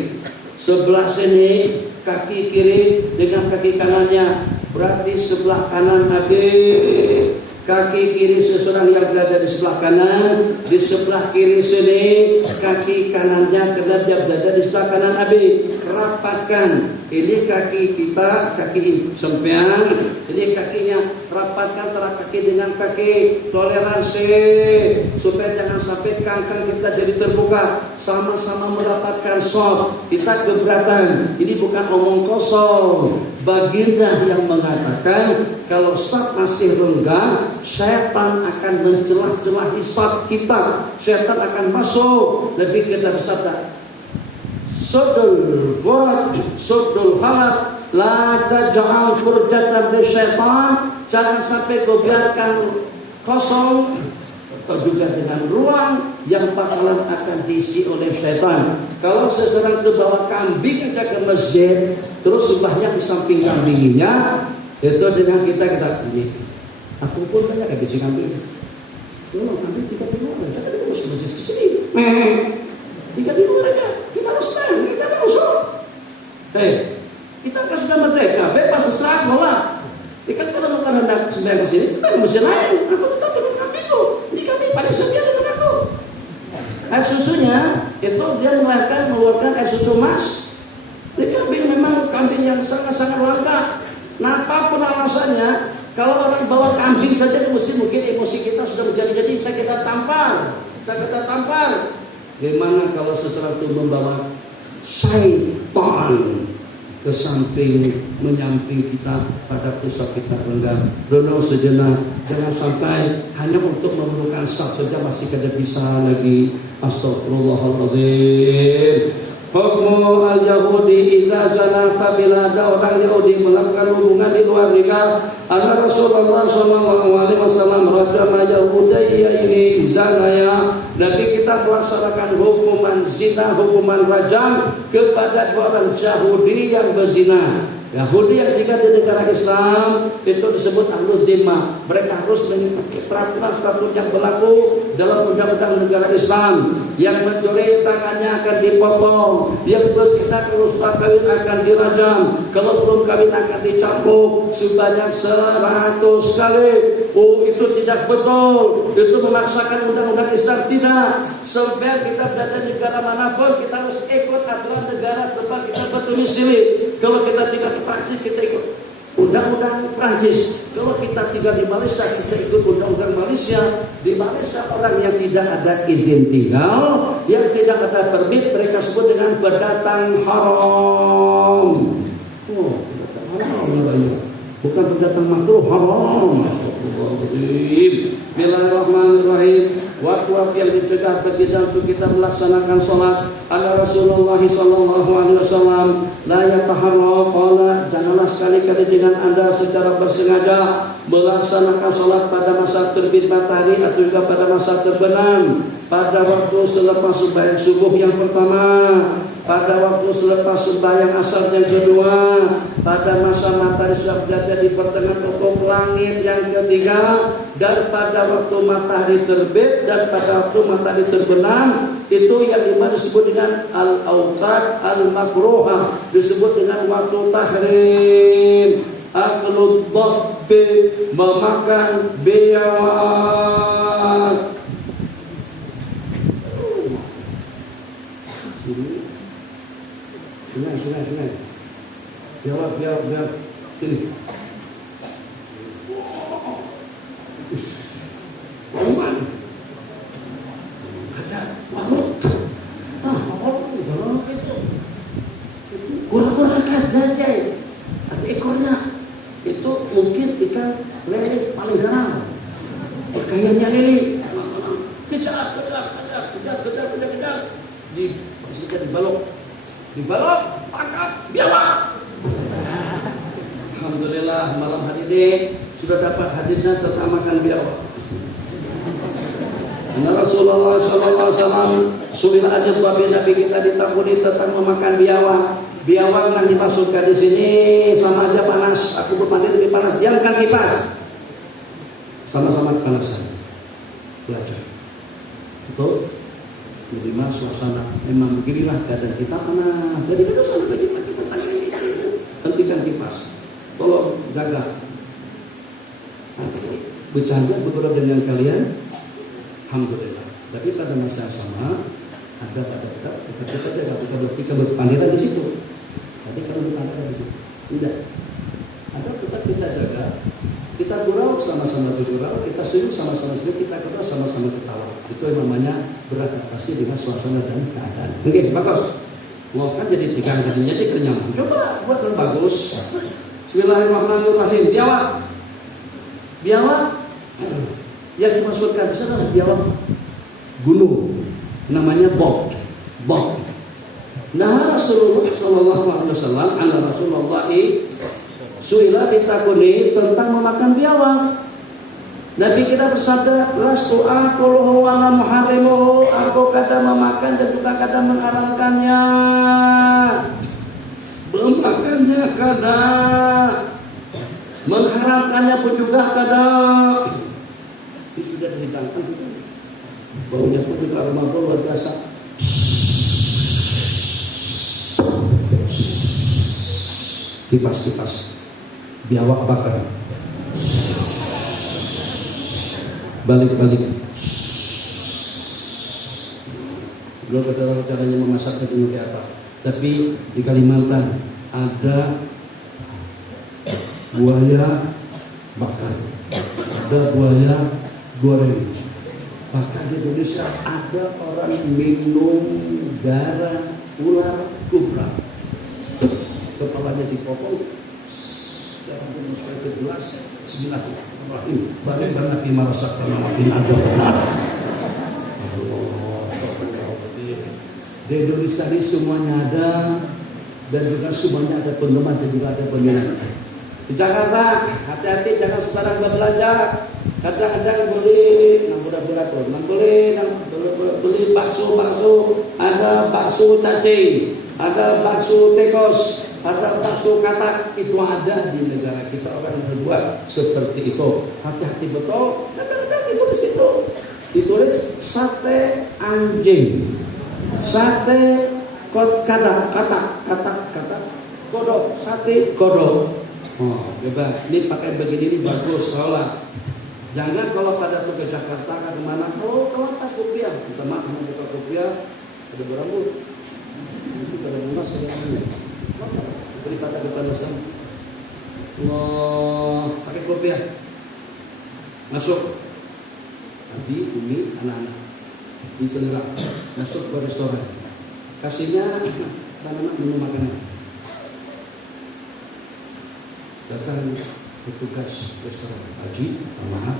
sebelah sini kaki kiri dengan kaki kanannya, berarti sebelah kanan habis. Kaki kiri seseorang yang berada di sebelah kanan, di sebelah kiri sini kaki kanannya karena dia berada di sebelah kanan Nabi. Rapatkan ini kaki kita, kaki sempiang, ini kakinya rapatkan antara kaki dengan kaki, toleransi supaya jangan sampai kangkang kita jadi terbuka. Sama-sama merapatkan soft. Kita keberatan. Ini bukan omong kosong. Baginda yang mengatakan kalau saf masih renggang, syaitan akan mencelah-celah hisab kita. Syaitan akan masuk. Lebih kita bersabda, Sudul Quran, Sudul Halat, la taj'al furjatan lisyaitan. Jangan sampai kau biarkan kosong atau juga dengan ruang yang bakalan akan diisi oleh syaitan. Kalau seseorang itu bawa kambing aja ke masjid, terus sembahnya di samping kambingnya, itu dengan kita ini. Aku pun banyak habis kambing. Oh, kambing 3 di luar, jangan diurus masjid ke sini. 3 di luar aja. Kita harus senang, kita harus musuh. Kita kan sudah merdeka, bebas terserah bola. Kita kalau bukan hendak sembahyang ke sini, sembahyang ke masjid lain. Aku tetap dengan kambingku. Ini kambing paling setia dengan aku. Air susunya itu dia mengeluarkan air susu emas. Ini kambing memang kambing yang sangat-sangat langka. Nah, apapun alasannya, kalau orang bawa kambing saja ke masjid, mungkin emosi kita sudah menjadi-jadi, saya kita tampar. Gimana kalau seseorang itu membawa syaitan ke samping, menyamping kita pada pusat kita renggang. Renung sejenak, jangan sampai hanya untuk memerlukan saf saja masih kada bisa lagi. Astagfirullahaladzim. Hukmu al-Yahudi idza zana, apabila ada orang Yahudi melakukan hubungan di luar nikah. Anna Rasulullah sallallahu alaihi wasallam rajama Yahudiyya ini zanaya. Nabi kita melaksanakan hukuman zina, hukuman rajam kepada dua orang Yahudi yang berzina. Yahudi yang tinggal di negara Islam itu disebut ahlu dhimma. Mereka harus mengikuti peraturan-peraturan yang berlaku dalam undang-undang negara Islam. Yang mencuri tangannya akan dipotong, yang berzina kalau sudah kawin akan dirajam, kalau belum kawin akan dicambuk sebanyak 100 kali. Oh, itu tidak betul. Itu memaksakan undang-undang Islam, tidak. Sampai kita berada di negara manapun kita harus ikut aturan negara tempat kita berdomisili. Kalau kita tinggal di Prancis, kita ikut undang-undang Prancis. Kalau kita tinggal di Malaysia, kita ikut undang-undang Malaysia. Di Malaysia orang yang tidak ada izin tinggal, yang tidak ada permit, mereka sebut dengan pendatang haram. Oh, pendatang haram. Bukan pendatang makruh, haram. Astagfirullahaladzim. Bismillahirrahmanirrahim. Waktu-waktu yang dicegah baginda untuk kita melaksanakan sholat. Ada Rasulullah sallallahu alaihi wasallam la yataharra, qala, janganlah sekali-kali dengan Anda secara bersengaja melaksanakan sholat pada masa terbit matahari atau juga pada masa terbenam, pada waktu selepas sembahyang subuh yang pertama, pada waktu selepas sembahyang asar yang kedua, pada masa matahari sudah berada di pertengahan ufuk langit yang ketiga, dan pada waktu matahari terbit dan pada waktu matahari terbenam. Itu yang dimana disebut dengan al-awqat al-makruhah, disebut dengan waktu tahrim. Aklud dhabbi, memakan biawak. Sungai. Biar. Sini. Kura-kura gajah, ada ekornya. Itu mungkin ikan lele paling garang. Pakaiannya lele. Kejar. Dibalok, tangkap, biawak. Alhamdulillah malam hari ini sudah dapat hadisnya tentang makan biawak. Karena Rasulullah SAW sudah aja Nabi kita ditakuni tentang memakan biawak. Biawak yang dimasukkan di sini sama aja panas. Aku bermandi lebih panas. Jangan kipas. Sama-sama kepanasan. Belajar. Betul. Jadi mas suasana memang beginilah keadaan kita panas. Jadi kita sama kita tanya hentikan kipas. Tolong jaga. Nanti bercanda beberapa dengan kalian. Alhamdulillah. Tapi pada masa yang sama ada pada kita jaga kita berpandiran di situ. Tadi kalau berpandiran di situ tidak. Ada tetap kita jaga. Kita gurau sama-sama bergurau, kita senyum sama-sama senyum, kita ketawa sama-sama ketawa. Itu yang namanya beradaptasi dengan suasana dan keadaan. Oke, bagus. Mau kan jadi tegang jadinya jadi kenyang. Coba buat yang bagus. Bismillahirrahmanirrahim. Biawak yang dimasukkan di sana adalah biawak gunung. Namanya bok. Nah Rasulullah Sallallahu Alaihi Wasallam, anda Rasulullah suila ditakuni tentang memakan biawak. Nabi kita bersabda, lastu aquluhu wa la muharrimuhu. Aku kadang memakan dan juga kadang mengharamkannya. Memakannya kadang, mengharamkannya pun juga kadang. Ini sudah dihidangkan. Baunya pun juga aroma luar biasa. Kipas. Biawak bakar. Balik. Belum kata caranya memasaknya dengan kayak apa. Tapi di Kalimantan ada buaya bakar, ada buaya goreng. Bahkan di Indonesia ada orang minum darah ular kobra. Kepalanya dipotong, darah masuk ke gelas. Bismillahirrahmanirrahim. Bagaimana Nabi merasakan makin aja benar. Di Indonesia ini semuanya ada, dan juga semuanya ada penggemar dan juga ada peminat. Di Jakarta, hati-hati jangan sembarang berbelanja. Kadang-kadang beli, beli bakso, ada bakso cacing, ada bakso tekos, ada bakso katak. Itu ada di negara kita, orang yang berbuat seperti itu. Hati-hati betul. Kadang-kadang itu di situ ditulis sate anjing. Sate kata kodok, sate kodok. Oh, bebas. Ini pakai begini ini bagus soalnya. Jangan kalau pada tuh ke Jakarta ke kemana, kelas kopiah. Kita makan buka kopiah, ada berambut. Itu ada bunga segala daripada kepanasan. Pakai kopiah. Masuk. Abi, Umi, anak-anak. Diterima masuk ke restoran, kasihnya anak-anak minum makanan. Datang petugas restoran, Haji, maaf,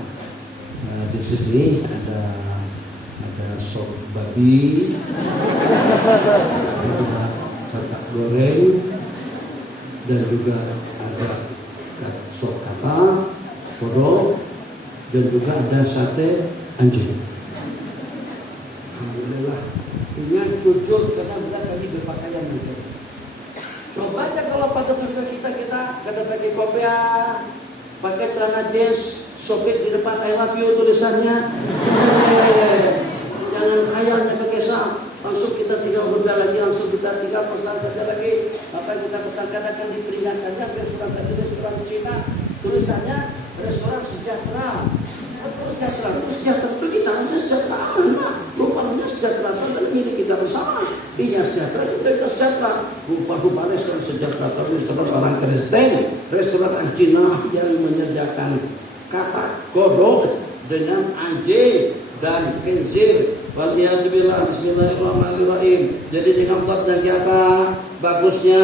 di sini ada sop babi, ada katak goreng, dan juga ada sop kata, kodok, dan juga ada sate anjing. Alhamdulillah. Dengan jujur kadang-kadang kami berpakaian gitu. Coba aja kalau pada kerja kita kadang pakai kopiah, pakai celana jeans, sopir di depan I love you tulisannya. Jangan khayalnya pakai sah. Langsung kita tinggal benda lagi, langsung kita tinggal pesan saja lagi. Apa yang kita pesankan akan diperingatkan. Restoran tadi restoran Cina, tulisannya restoran sejahtera. Sejahtera itu kita harus sejahtera. Rupanya sejahtera itu milik kita bersama. Inya sejahtera itu kita sejahtera. Rupa restoran sejahtera itu restoran orang Kristen, restoran Cina yang menyediakan katak kodok dengan anjing dan khinzir Waliyadzubillah. Bismillahirrahmanirrahim. Jadi dengan dot dan apa bagusnya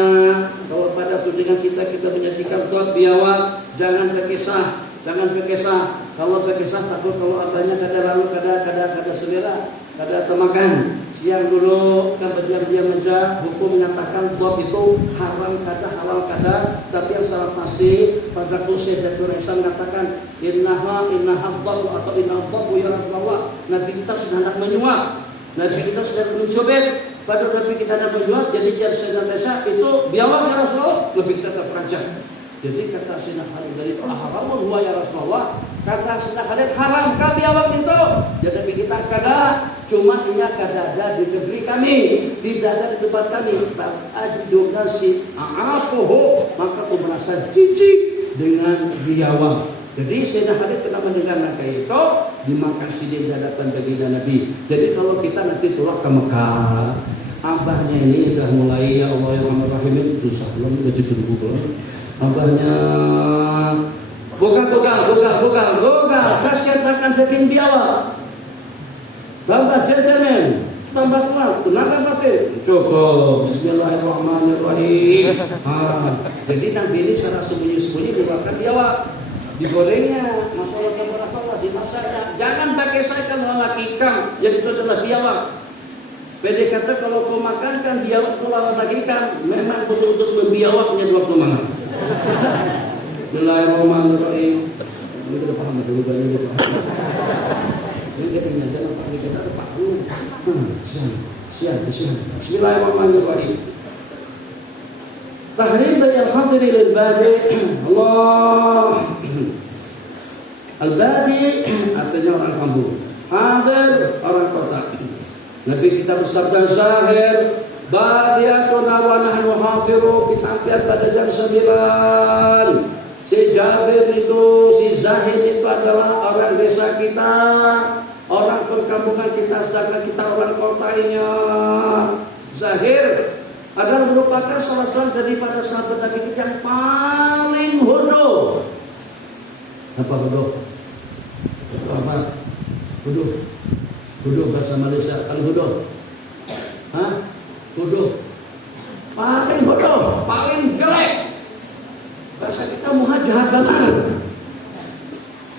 kalau pada tudingan kita menyajikan dot biawak, jangan berkisah. Kalau berkisah takut kalau abahnya kada selera, kada temakan. Siang dulu kan berdiam-diam aja, hukum menyatakan dot itu haram kada, halal kada, tapi yang sangat pasti pada Syekh Dr. Ihsan mengatakan innaha dot atau inna dot ya Rasulullah. Nabi kita sudah hendak menyuap, Nabi kita sudah mencobek, pada Nabi kita hendak menyuap, jadi jar senantiasa itu biawak ya Rasulullah, lebih kita terperanjat. Jadi kata Sayyidina Khalid dari haram huwa ya Rasulullah, kata Sayyidina Khalid haram ka biawak itu. Jadi kita kada, cuma ini kada ada di negeri kami, tidak ada di tempat kami. Ajudu nasi a'afuhu, maka aku merasa jijik dengan biawak. Jadi Sayyidina Khalid kena mendengar naka itu dimakan sidin di hadapan baginda Nabi. Jadi kalau kita nanti turun ke Mekah, abahnya ini sudah mulai ya Allah ya Rahim susah belum udah jujur belum. Abahnya buka, kasih akan daging biawak, tambah jajanan, tambah kuat, tenaga batin, cukup. Bismillahirrahmanirrahim. Jadi Nabi ini secara sembunyi-sembunyi dimakan biawak, digorengnya, masalah dimasaknya. Jangan pakai saya kalau lagi ikan, yang itu adalah biawak. Pede kata kalau kau makan kan biawak itu lawan lagi ikan, memang betul-betul membiawaknya dua kemangan. Bismillahirrahmanirrahim. Ini kita paham dulu banyak kita. Ini kita nyadar apa kita ada paku. Siap. Bismillahirrahmanirrahim. Tahrim dari al-hadri lil badi. Allah. Al-badi artinya orang kampung. Hadir orang kota. Nabi kita bersabda zahir Badiatuna wa nahnu hadiru, kita angkat pada jam 9. Si Jabir itu, si Zahid itu adalah orang desa kita, orang perkampungan kita, sedangkan kita orang kotanya. Zahir adalah merupakan salah satu daripada sahabat Nabi kita yang paling bodoh. Apa bodoh? Itu apa? Bodoh bahasa Malaysia, paling bodoh. Bodoh, paling bodoh, paling jelek. Bahasa kita muhajir benar.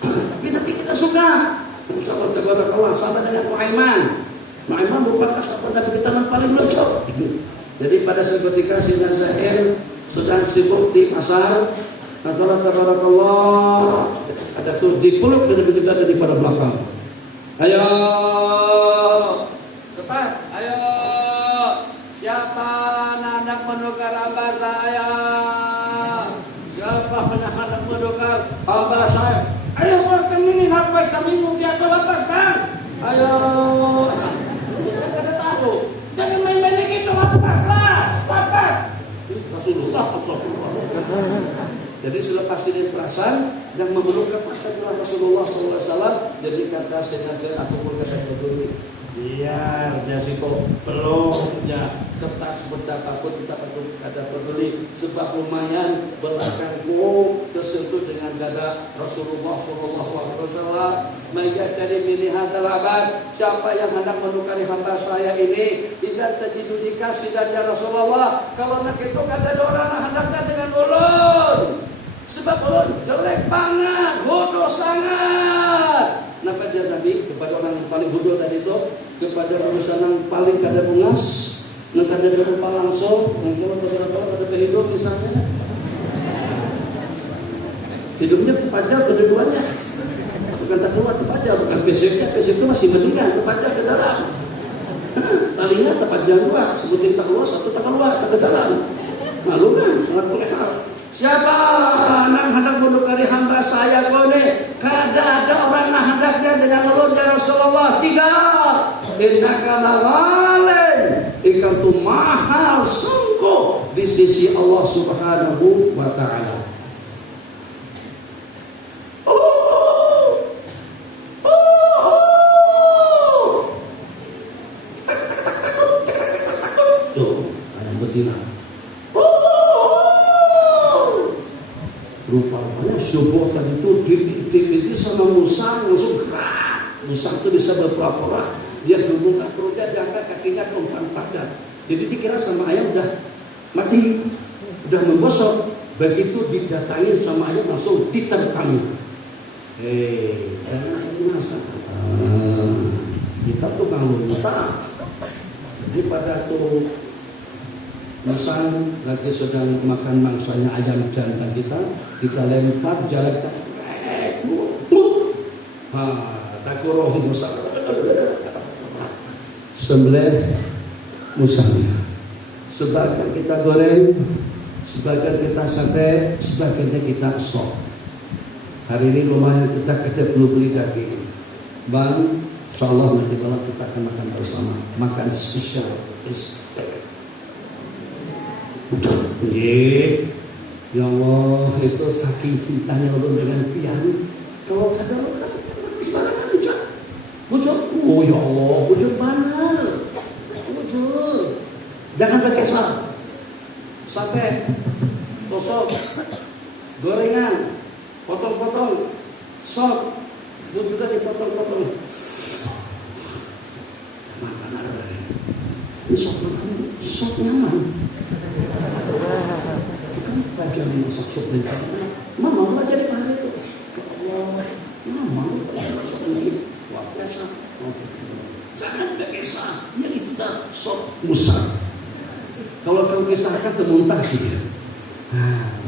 Tapi kita suka. Insyaallah tabarakallah sama dengan Nuaiman. Nuaiman merupakan sahabat Nabi kita yang paling lucu. Jadi pada suatu ketika Sayyidina Zahir sudah sibuk di pasar, tabarakallah ada tuh dipeluk dan Nabi kita ada di pada belakang. Ayo, cepat, ayo. Siapa hendak menukar hamba saya? Siapa hendak menukar hamba saya? Ayo keluarkan ini hamba kami mungkin atau lepaskan. Ayo. Kita kada tahu. Jangan main-main gitu, lepaslah. Lepas. Rasulullah. Jadi selepas ini perasan yang memeluk kepada Rasulullah SAW, jadi kata Sayyidina aku pun kata dulu. Biar jasiko pelongnya ketat sebentar takut kita ada peduli sebab lumayan belakangku tersentuh dengan dada Rasulullah SAW. Maka dari milih hadal abad, siapa yang hendak menukari hamba saya ini tidak terjadi dikasih dari Rasulullah. Kalau nak itu kata orang hendaknya dengan ulun, sebab ulun jelek banget, bodoh sangat. Kenapa dia Nabi kepada orang yang paling bodoh tadi itu, kepada urusan yang paling kada bungas, yang kada berupa langsung, yang kada berhidup misalnya, hidupnya terpajar kedua-duanya, bukan tak keluar terpajar, bukan pesek itu masih mendingan terpajar ke dalam, talinya terpajar dua, sebutin tak keluar satu tak keluar tak ke dalam, malu kan sangat boleh hal. Siapa yang hendak menukari hamba saya kau ni? Kada ada orang yang hendaknya dengan ulun ya Rasulullah. Tidak. Innaka laghalin. Engkau tu mahal sungguh di sisi Allah Subhanahu wa taala. Tuh, ayam betina. Rupanya subuh tadi itu dipilih sama Musa langsung gerak. Musa itu bisa berpura-pura dia berbuka perutnya, diangkat kakinya ke umpan padat. Jadi dikira sama ayam udah mati, udah membosok. Begitu didatangi sama ayam langsung diterkam. Jangan masalah. Kita tuh kalau minta, jadi pada tuh misal lagi sedang makan mangsanya ayam jantan kita lempar jalan kita, takuro musa, sembelih musanya. Sebagian kita goreng, sebagian kita sate, sebagiannya kita sop. Hari ini lumayan kita belum beli daging, bang. Insyaallah nanti malam kita akan makan bersama, makan spesial. Ya Allah, itu saking cintanya Allah dengan pian. Kalau kadang kasih sembarangan bujur. Oh ya Allah, bujur benar. Bujur. Jangan pakai sate, tosok, gorengan, potong-potong, sop, juga dipotong-potong. Makan ada. Ini sop nyaman. Belajar masak sop dan mama belajar di mana itu? Allah, mama masak ini luar biasa. Jangan berkisah, ya kita sop musang. Kalau kamu kisahkan termuntah dia.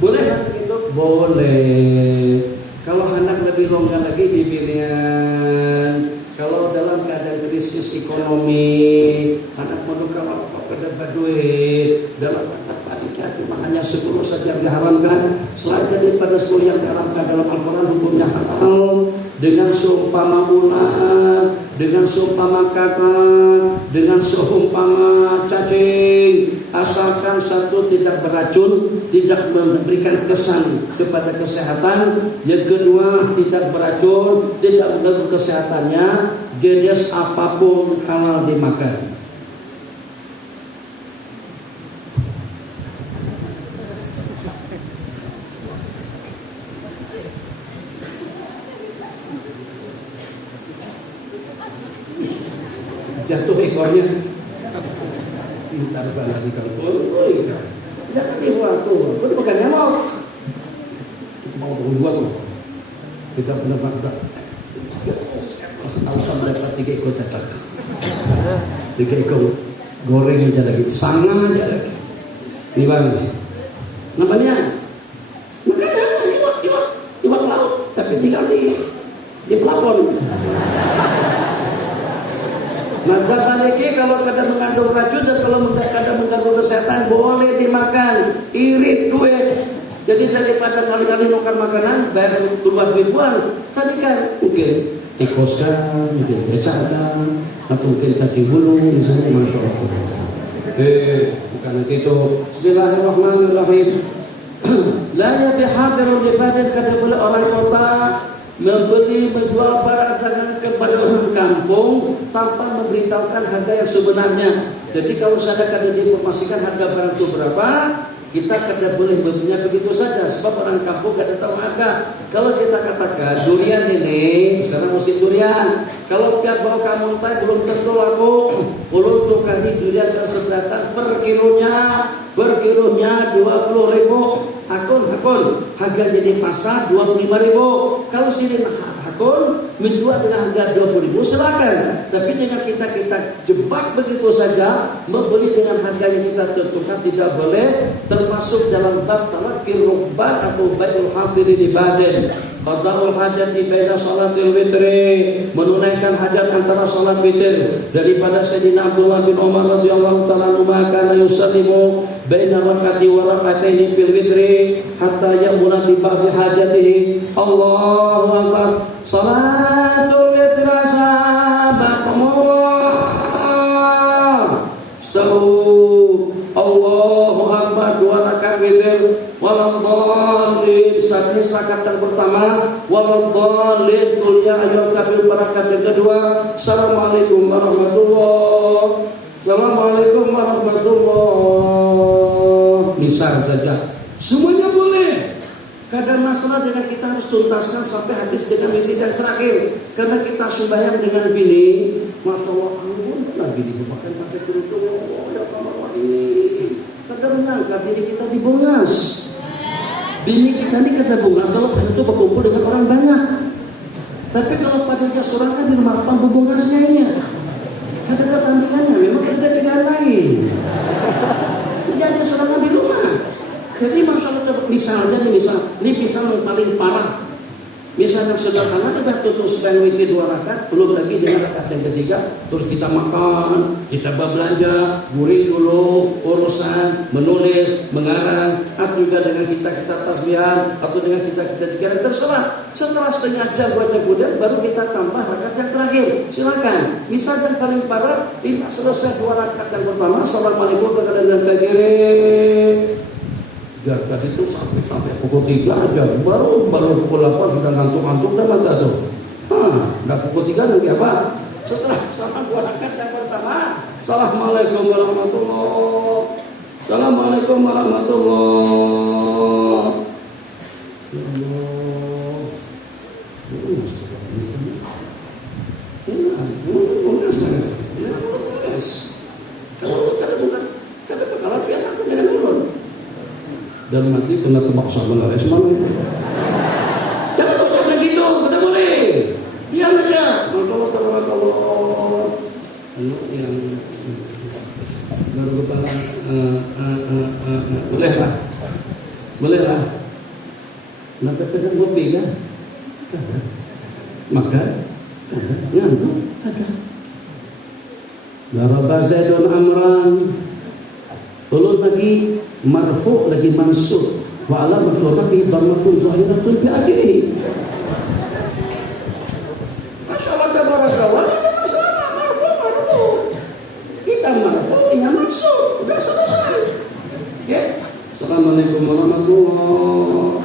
Boleh kan begitu? Boleh. Kalau anak lebih longgar lagi bimbingan. Kalau dalam keadaan krisis ekonomi, anak mau kalau dapat duit, dalam paniknya cuma hanya 10 saja yang diharamkan. Selain daripada 10 yang diharamkan dalam Al-Quran hukumnya halal. Dengan seumpama ular, dengan seumpama kakak, dengan seumpama cacing, asalkan satu tidak beracun, tidak memberikan kesan kepada kesehatan. Yang kedua tidak beracun, tidak mengganggu kesehatannya. Jenis apapun halal dimakan. Jatuh ekornya, pintar banget di kantor. Jangan dibuat tuh, itu bukannya mau berdua tuh. Kita benar-benar alhamdulillah dapat 3 ekor cacak, 3 ekor goreng aja lagi, sama aja lagi. Ini bang, namanya makanan iwak laut, tapi tinggal di pelapon. Macam lagi kalau kadang mengandung racun dan kalau kadang mengganggu kesehatan boleh dimakan, irit duit. Jadi daripada kali-kali makan makanan bayar berbuat ribuan, carikan mungkin tikus kan, mungkin becak kan, atau mungkin cacing bulu misalnya, masya Allah. Bukan itu. Bismillahirrahmanirrahim. La yabihadirul ibadin, kada boleh orang kota membeli menjual barang dagangan kepada orang kampung tanpa memberitahukan harga yang sebenarnya. Jadi kalau saya kada diinformasikan harga barang itu berapa, kita kada boleh membelinya begitu saja, sebab orang kampung kada tahu harga. Kalau kita katakan durian ini sekarang musim durian, kalau tiap bawa kamu tay belum tentu laku. Ulun tukani durian tersedatan per kilonya 20.000. Akun harganya di pasar 25.000. Kalau sini akun menjual dengan harga 20.000 silakan. Tapi dengan kita jebak begitu saja, membeli dengan harga yang kita tentukan tidak boleh, termasuk dalam bab talaqir rukban atau bai'ul hadirin ibadah. Qada'ul hajat di baina salatil witri, menunaikan hajat antara salat witir. Daripada Sayyidina Abdullah bin Umar radhiyallahu ta'ala anhu, maka yusallimu baina rak'ati wa rak'ataini fil witri hatta ya'muna bi ba'di hajatihi. Allahu akbar. Salatul witri sabakumullah. Stawu. Allahu akbar. 2 rakaat witir. Waladhdallin, saking rakaat yang pertama, waladhdallin, kuliah ayat kafir rakaat yang kedua. Assalamualaikum warahmatullahi. Assalamualaikum warahmatullahi. Misal saja, semuanya boleh. Kadang masalah dengan kita harus tuntaskan sampai habis dengan witir yang terakhir. Karena kita sembahyang dengan bini, masya Allah, bini pakai kerudung ya Allah, ya Allah ini. Kadang menyangka bini kita dibungas. Bini kita ini kata bunga kalau pada itu berkumpul dengan orang banyak. Tapi kalau padanya seorang kan di rumah apa bungasnya ini? Kadang ada tandingannya, memang ada pilihan lain. Jadi seorang di rumah. Jadi masalah misalnya ini pisang yang paling parah. Misalnya sederhana kita tutup sedang witir 2 rakaat, belum lagi dengan rakaat yang ketiga, terus kita makan, kita berbelanja, guring dulu, urusan, menulis, mengarang, atau juga dengan kita tasbihan, atau dengan kita zikir, terserah. Setelah setengah jam kemudian baru kita tambah rakaat yang terakhir. Silakan. Misal yang paling parah, selesai 2 rakaat yang pertama, assalamualaikum warahmatullahi wabarakatuh. Tadi itu sampai pukul 3 aja, baru pukul 8 sudah ngantuk-ngantuk dan mata tuh. Udah pukul 3 nanti apa? Setelah salam 2 rakaat yang pertama, assalamualaikum warahmatullahi. Assalamualaikum warahmatullahi. Ya Allah. Dan mati kena terpaksa menaris mana? Jangan usah bilang gitu, tidak boleh. Diam aja. Allah. Yang baru kepala, boleh lah. Maka kadang ngopi kan? Maka ngantuk kadang. Daraba Zaidun Amran. Ulun lagi marfu lagi mansub wa alamatul rafi dhammatun zahiratun bi akhirih. Masyaallah tabarakallah, tidak masalah marfu. Kita marfu dengan mansub, sudah selesai. Ya. Assalamualaikum warahmatullahi.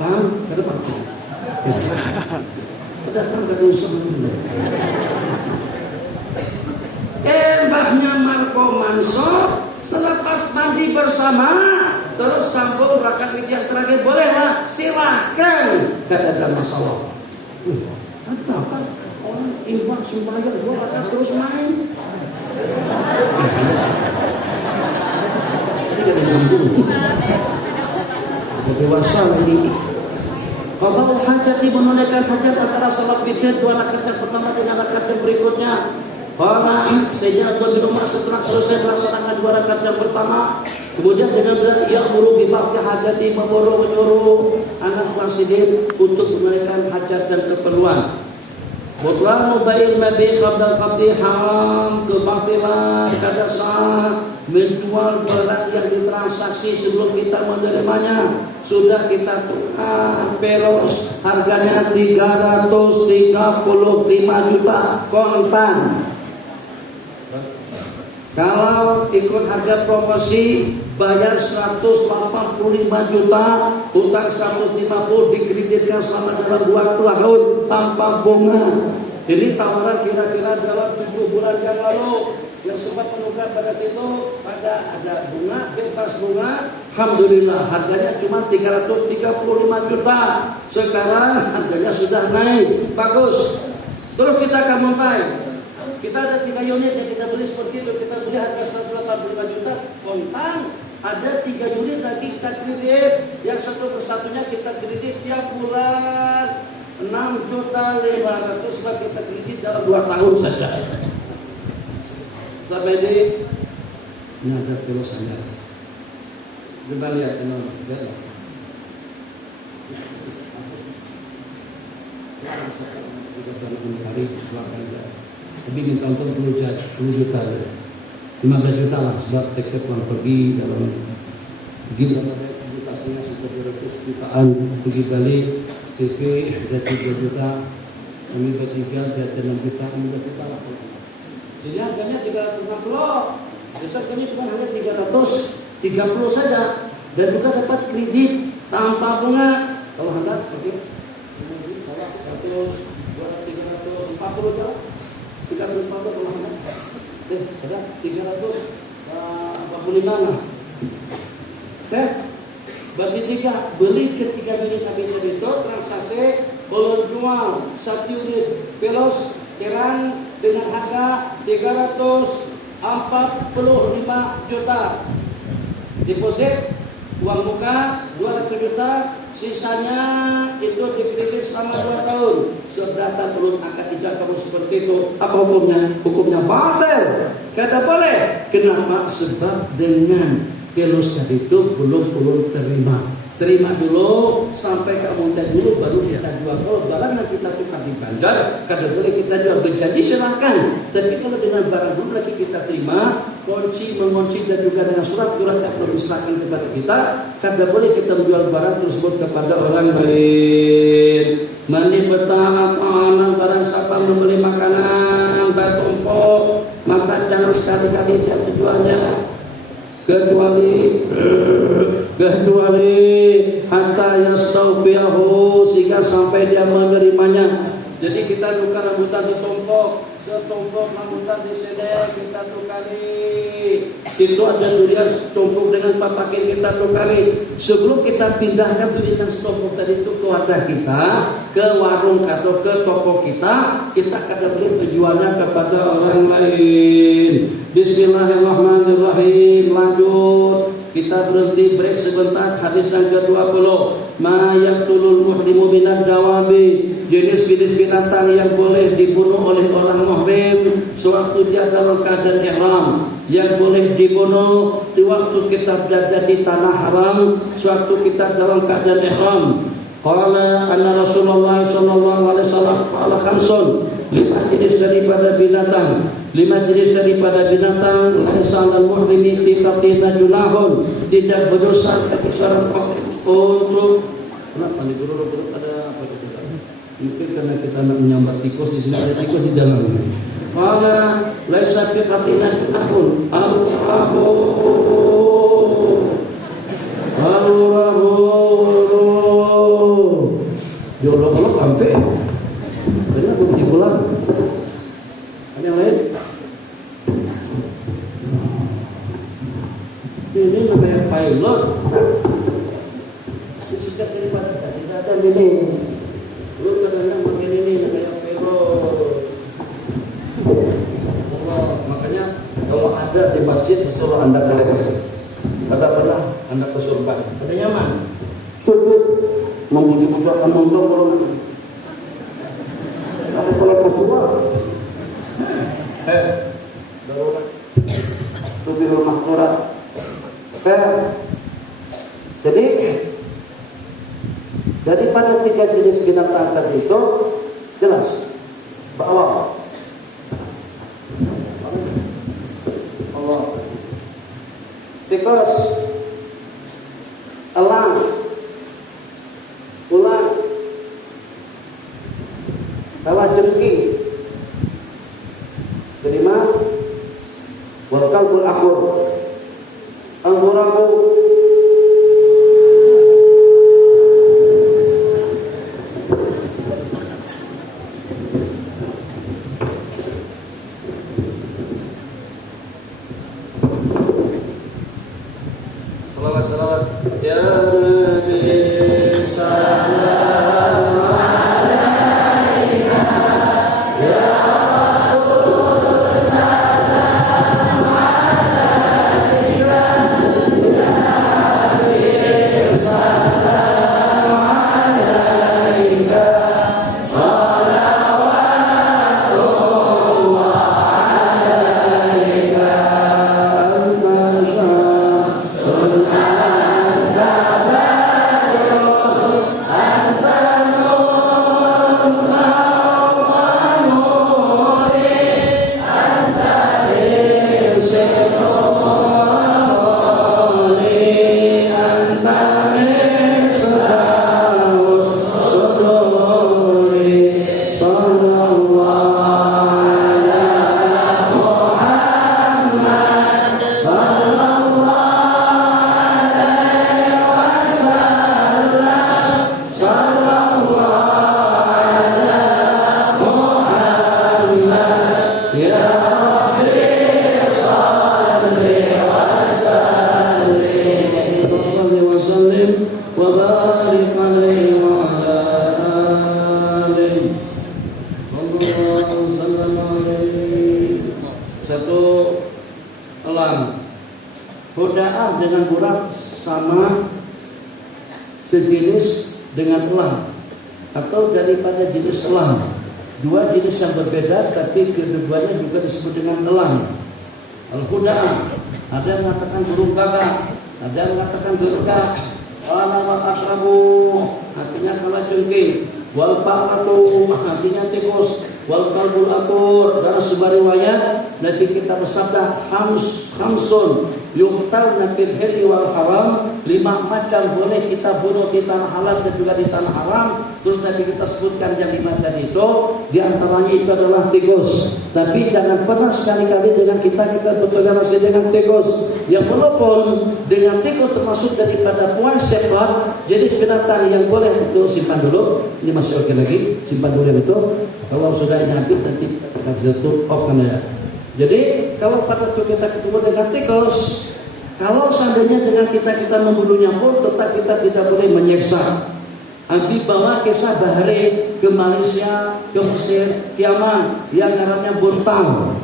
Paham? Kada paham. Datang ke rusuh. Mbahnya Marco Mansur selepas mandi bersama terus sambung rakaat yang terakhir, bolehlah, silakan, tidak ada masalah. Ada apa? Orang imbang sembahyang 2 rakaat terus main. Ini tidak nyambung. Jadi dewasa ini. Qada'ul hajat, menunaikan hajat antara salat witir 2 rakaat yang pertama dengan rakaat yang berikutnya. Qala Sayyidina Abdullah bin Umar setelah selesai melaksanakan 2 rakaat yang pertama, kemudian dengan ya'muru bi baqi hajati, menyuruh anak wasidin untuk menunaikan hajat dan keperluan. Mutlaq mubail mabi qabla qabdi haram, kebatilan kada sah menjual barang yang ditransaksi sebelum kita menerimanya. Sudah kita tukar pelos, harganya 335 juta kontan. Kalau ikut harga promosi bayar 185 juta, utang 150 dikreditkan selama dalam 2 tahun tanpa bunga. Ini tawaran kira-kira dalam 7 bulan yang lalu yang sempat menukar pada itu ada bunga, bebas bunga. Alhamdulillah harganya cuma 335 juta. Sekarang harganya sudah naik, bagus. Terus kita akan mulai. Kita ada 3 unit yang kita beli seperti itu. Kita beli harga 185 juta kontan. Ada 3 unit lagi kita kredit. Yang satu persatunya kita kredit tiap bulan 6.500.000 kita kredit dalam 2 tahun saja. Sampai ini ada terusannya. Coba lihat ini. Tapi minta untuk 10 juta, 15 juta lah, sebab tiket pulang pergi dalam gila pada juta setengah sudah 200 jutaan pergi balik, PP ada 3 juta, kami bertiga ada 6 juta, 15 juta lah. Jadi harganya 360, besok kami cuma hanya 330 saja, dan juga dapat kredit tanpa bunga. Kalau Anda pakai salah 100, 200, 340 juta. 340 kalau ada, ada 345 lah. Bagi 3 beli ketiga unit ABC itu transaksi belum jual 1 unit pelos terang dengan harga 345 juta. Deposit uang muka 200 juta, sisanya itu dikredit selama 2 tahun. Seberatan belum akad ijab kamu seperti itu, apa hukumnya? Hukumnya batal. Kata boleh. Kenapa? Sebab dengan peluskan itu belum terima. Terima dulu sampai kamu dan dulu baru kita jual. Kalau barang yang kita tukar di Banjar, kada boleh kita jual. Berjanji silakan. Tapi kalau dengan barang belum lagi kita terima, mengunci dan juga dengan surat yang belum diserahkan kepada kita, kada boleh kita menjual barang tersebut kepada orang lain. Mani betah amalan barang siapa membeli makanan batumpok, maka jangan sekali-kali dia menjualnya. Kecuali hatta yastawfiyahu, sehingga sampai dia menerimanya. Jadi kita tukar rambutan di tompok, setompok rambutan di sini kita tukari. Situ ada durian setompok dengan papakin kita tukari. Sebelum kita pindahkan durian setompok tadi itu ke wadah kita, ke warung atau ke toko kita kada boleh menjualnya kepada orang lain. Bismillahirrahmanirrahim. Lanjut. Kita berhenti break sebentar. Hadis yang ke-20. Ma yaqtulul muhrimu minad dawabi. Jenis-jenis binatang yang boleh dibunuh oleh orang muhrim sewaktu dia dalam keadaan ihram. Yang boleh dibunuh di waktu kita berada di tanah haram, sewaktu kita dalam keadaan ihram. Qala anna Rasulullah sallallahu alaihi wasallam qala khamsun. 5 jenis daripada binatang. 5 jenis daripada binatang laisa al muhrimi fi qatina junahun, tidak berdosa bagi seorang muhrim untuk kenapa nih guru-guru ada apa itu? Mungkin karena kita nak menyambar tikus di sini, ada tikus di dalam ini. Qala laisa fi qatina junahun al-rahu diolok-olok sampai tadi aku diulang. Ada yang lain? Ini namanya pilot. Ini sejak daripada tidak ada ini. Lu kadang-kadang pakai ini namanya pilot. Allah, makanya kalau ada di masjid suruh Anda kalian. Ada pernah Anda ke surga? Ada nyaman. Sujud memuji-pujikan untuk ada kalau kesuwa darurat lebih rumah surat. Jadi daripada 3 jenis binatang tadi itu jelas bahwa Allah tikus, elang, ular, kalajengking, terima, wal kalbul akhur, al-ghurabu, salawat ya Nabi salam alaika ya Rasul salam alaika ya Nabi salam alaika salawatullah alaika anta syamsul anta sama sejenis dengan elang atau daripada jenis elang. Dua jenis yang berbeda tapi keduanya juga disebut dengan elang. Al-Khuda'ah, ada yang mengatakan burung gagak, ada yang mengatakan gergak. Wal akrabu, artinya kalajengking. Wal fa'latu, artinya tikus. Wal kalbul akur. Dalam sebuah riwayat Nabi kita bersabda khamsun yuqtalna fil hilli wal haram, 5 macam boleh kita bunuh di tanah halal dan juga di tanah haram. Terus Nabi kita sebutkan yang 5 tadi itu, di antaranya itu adalah tikus. Tapi jangan pernah sekali-kali dengan kita bertoleransi dengan tikus. Yang walaupun dengan tikus termasuk daripada puasepot, jenis binatang yang boleh itu simpan dulu. Ini masih oke lagi, simpan dulu yang itu. Kalau sudah ini habis nanti akan ditutup kamera. Jadi kalau pada waktu kita ketemu dengan tikus, kalau seandainya dengan kita membunuhnya pun tetap kita tidak boleh menyiksa. Abi bawa kisah Bahrain ke Malaysia, ke Mesir, ke Yaman yang ngarannya Buntang.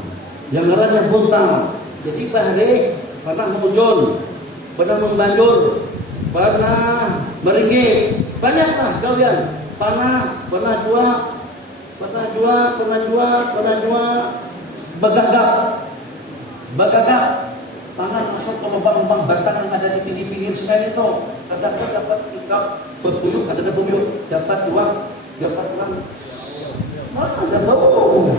Jadi Bahrain pernah muncul, pernah membanjur, pernah meringkik, banyaklah kalian. Pernah jual, bagagap, tangan masuk ke lubang-lubang batang yang ada di pinggir-pinggir sungai itu. Kadang-kadang dapat ikan berbuyuk, ada buyuk, dapat uang, mana ada bau,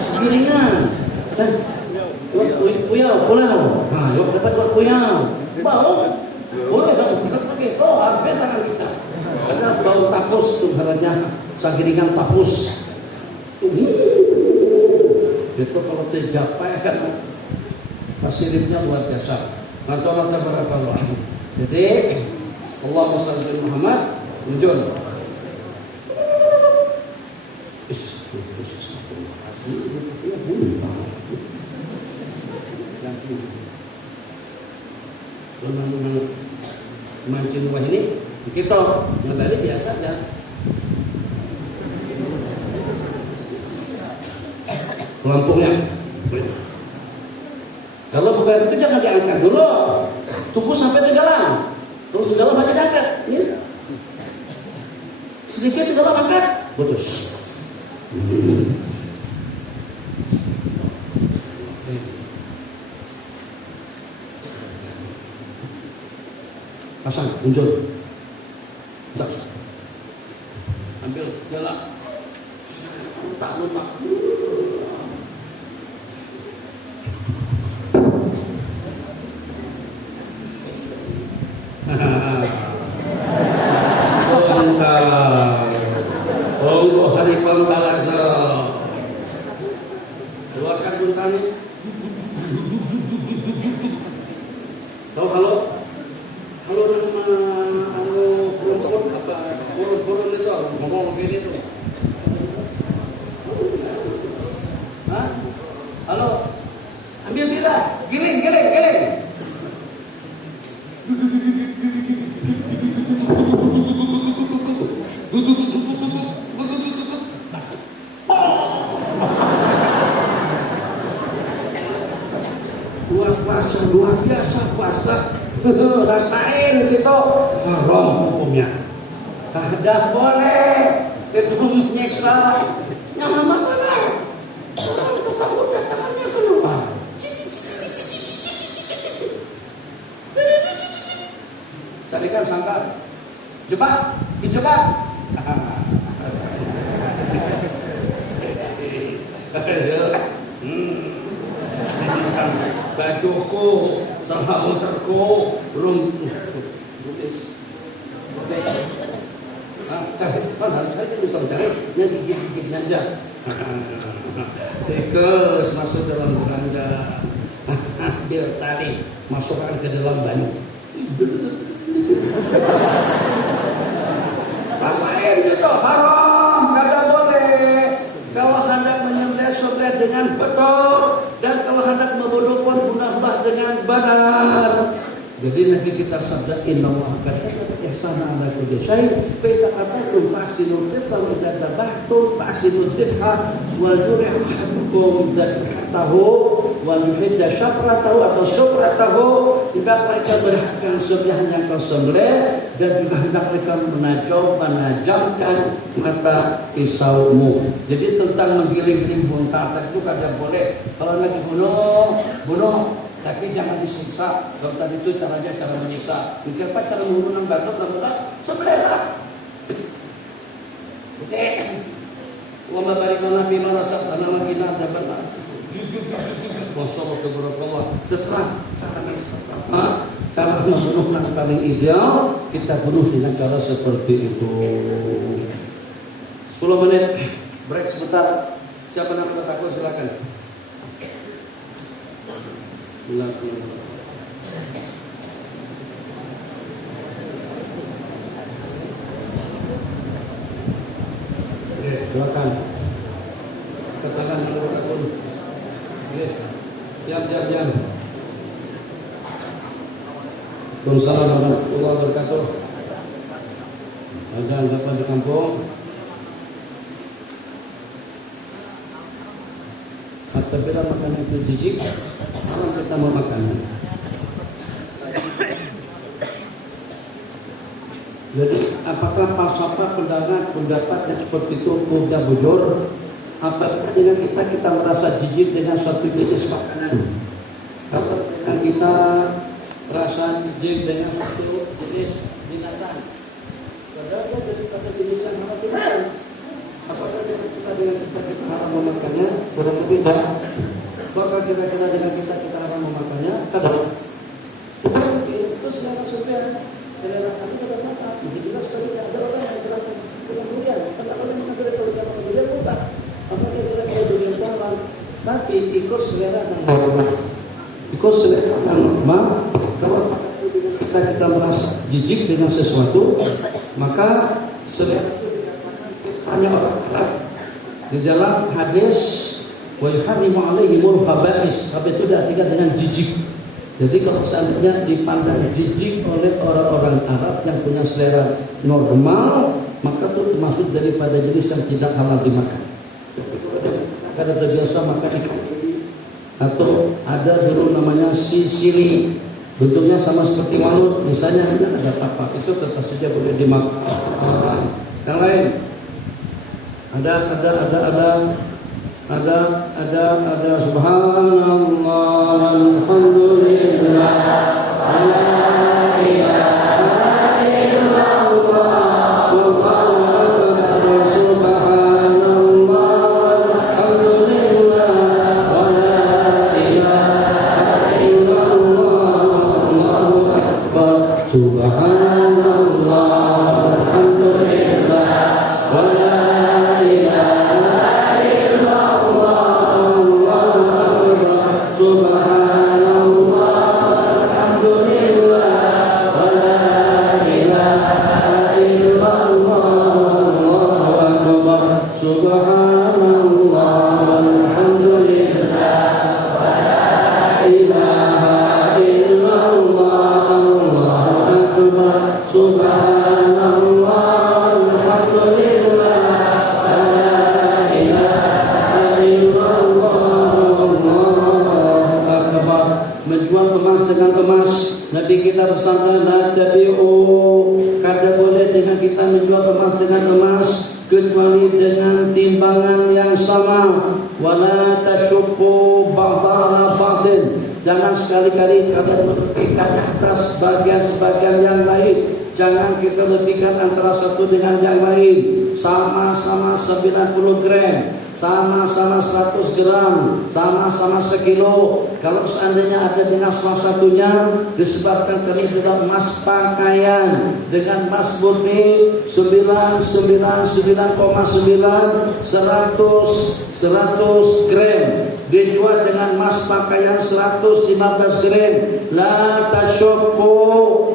sepiringan, dan pulau, nah, yuk dapat uang puyau, bau, boleh kita pakai, harga tangan kita, karena bau tapus tuh caranya, sakiringan tapus. Itu kalau tercapai kan hasilnya luar biasa. Allah tabarakallah. Jadi Allahumma shalli ala Muhammad muncul. Mancing wah ini kita ngabari biasa aja. Pelampungnya. Kalau bukan itu jangan diangkat dulu. Tunggu sampai tenggelam. Terus tenggelam aja diangkat. Ya. Sedikit tenggelam angkat, putus. Pasang, muncul. Ambil jalan. Letak. Tunggu hari pembalasan. Keluarkan buntannya. Tahu halo burung apa? Burung itu ngomong begini tuh. Hah? Halo. Ambil bila, giling. Luar biasa puasa. Rasain situ haram hukumnya. Kada boleh itu menyiksa. Nyaman mana? Tetap udah tangannya keluar. Tadi kan sangka dijebak. Bajuku, sama motorku, belum tulis. Kan harus saya bisa mencari yang gigit-gigit aja. Tikus masuk dalam belanja. Dia tarik, masukkan ke dalam banyu. Rasa air itu haram, kada boleh. Kalau hendak menyembelih dengan betul dan kalau hendak membunuh pun bunuhlah dengan benar. Jadi Nabi kita sabda innallaha kataba ihsana ala kulli syai' fa idza qatatum fa'sinu dhibha wa idza dabahtum fa'sinu dhibha wal yurih ahadukum dzabhatahu wa yuhidda syafratahu atau syafratahu, juga mereka berhakkan sebelah yang kau sembelih, dan juga hendak mereka menajamkan mata pisaumu. Jadi tentang menggiling-giling buntar tadi itu kada boleh. Kalau lagi bunuh, tapi jangan disiksa. Kalau tadi itu caranya cara menyiksa. Mungkin apa cara membunuh batu teman-teman? Sembelihlah. Oke. Wa ma barikana fi ma rasaqna wa qina adzabannar. Wassalamualaikum. Terserah cara membunuh yang paling ideal, kita bunuh dengan cara seperti itu. 10 menit break sebentar. Siapa nak takut silakan. Silakan. Katakan kalau takut. Jam. Waalaikumsalam warahmatullahi wabarakatuh. Ada anggapan di kampung? Apabila makanan itu jijik, kalau kita mau makannya. Jadi apakah falsafah pendapat yang seperti itu sudah bujur? Apakah dengan kita merasa jijik dengan suatu jenis makanan? Apakah dengan kita merasa jijik dengan suatu jenis binatang? Padahal dia jadi pada jenis yang harus dimakan. Apakah dengan kita haram memakannya? Kurang lebih tak. Apakah kira-kira dengan kita haram memakannya? Tidak. Seperti itu selera survei, selera kami tidak makan. Jadi jelas sekali ada orang yang merasa kurang durian. Kenapa orang mengajar kalau jangan durian bukan? Apakah kira-kira durian haram? Tapi ikut selera dan norma. Ikut selera dan norma. Kalau kita merasa jijik dengan sesuatu, maka selera hanya orang Arab. Di dalam hadis wa yuharrimu alaihimul khaba'is, itu diartikan dengan jijik. Jadi kalau seandainya dipandang jijik oleh orang-orang Arab yang punya selera normal, maka itu termasuk daripada jenis yang tidak halal dimakan. Kada terbiasa makan ikan atau ada dulu namanya sisili, bentuknya sama seperti mangut, misalnya ada tapak, itu tetap saja boleh dimakan. Yang lain ada subhanallah alhamdulillah la ilaha illallah wallahu akbar subhanallah alhamdulillah wa la ilaha illallah wallahu akbar subhanallah alhamdulillah wa la Nabi kita bersabda la tabi'u, kada boleh dengan kita menjual emas dengan emas kecuali dengan timbangan yang sama. Wala tasyuqu ba'dha ala ba'din, jangan sekali-kali kalian melebihkan atas sebagian yang lain. Jangan kita lebihkan antara satu dengan yang lain. Sama-sama 90 gram, sama-sama 100 gram, sama-sama sekilo. Kalau seandainya ada dengan salah satunya disebabkan karena sudah emas pakaian dengan emas murni 99,9 100 gram dijual dengan emas pakaian 115 gram, la tasyuqu,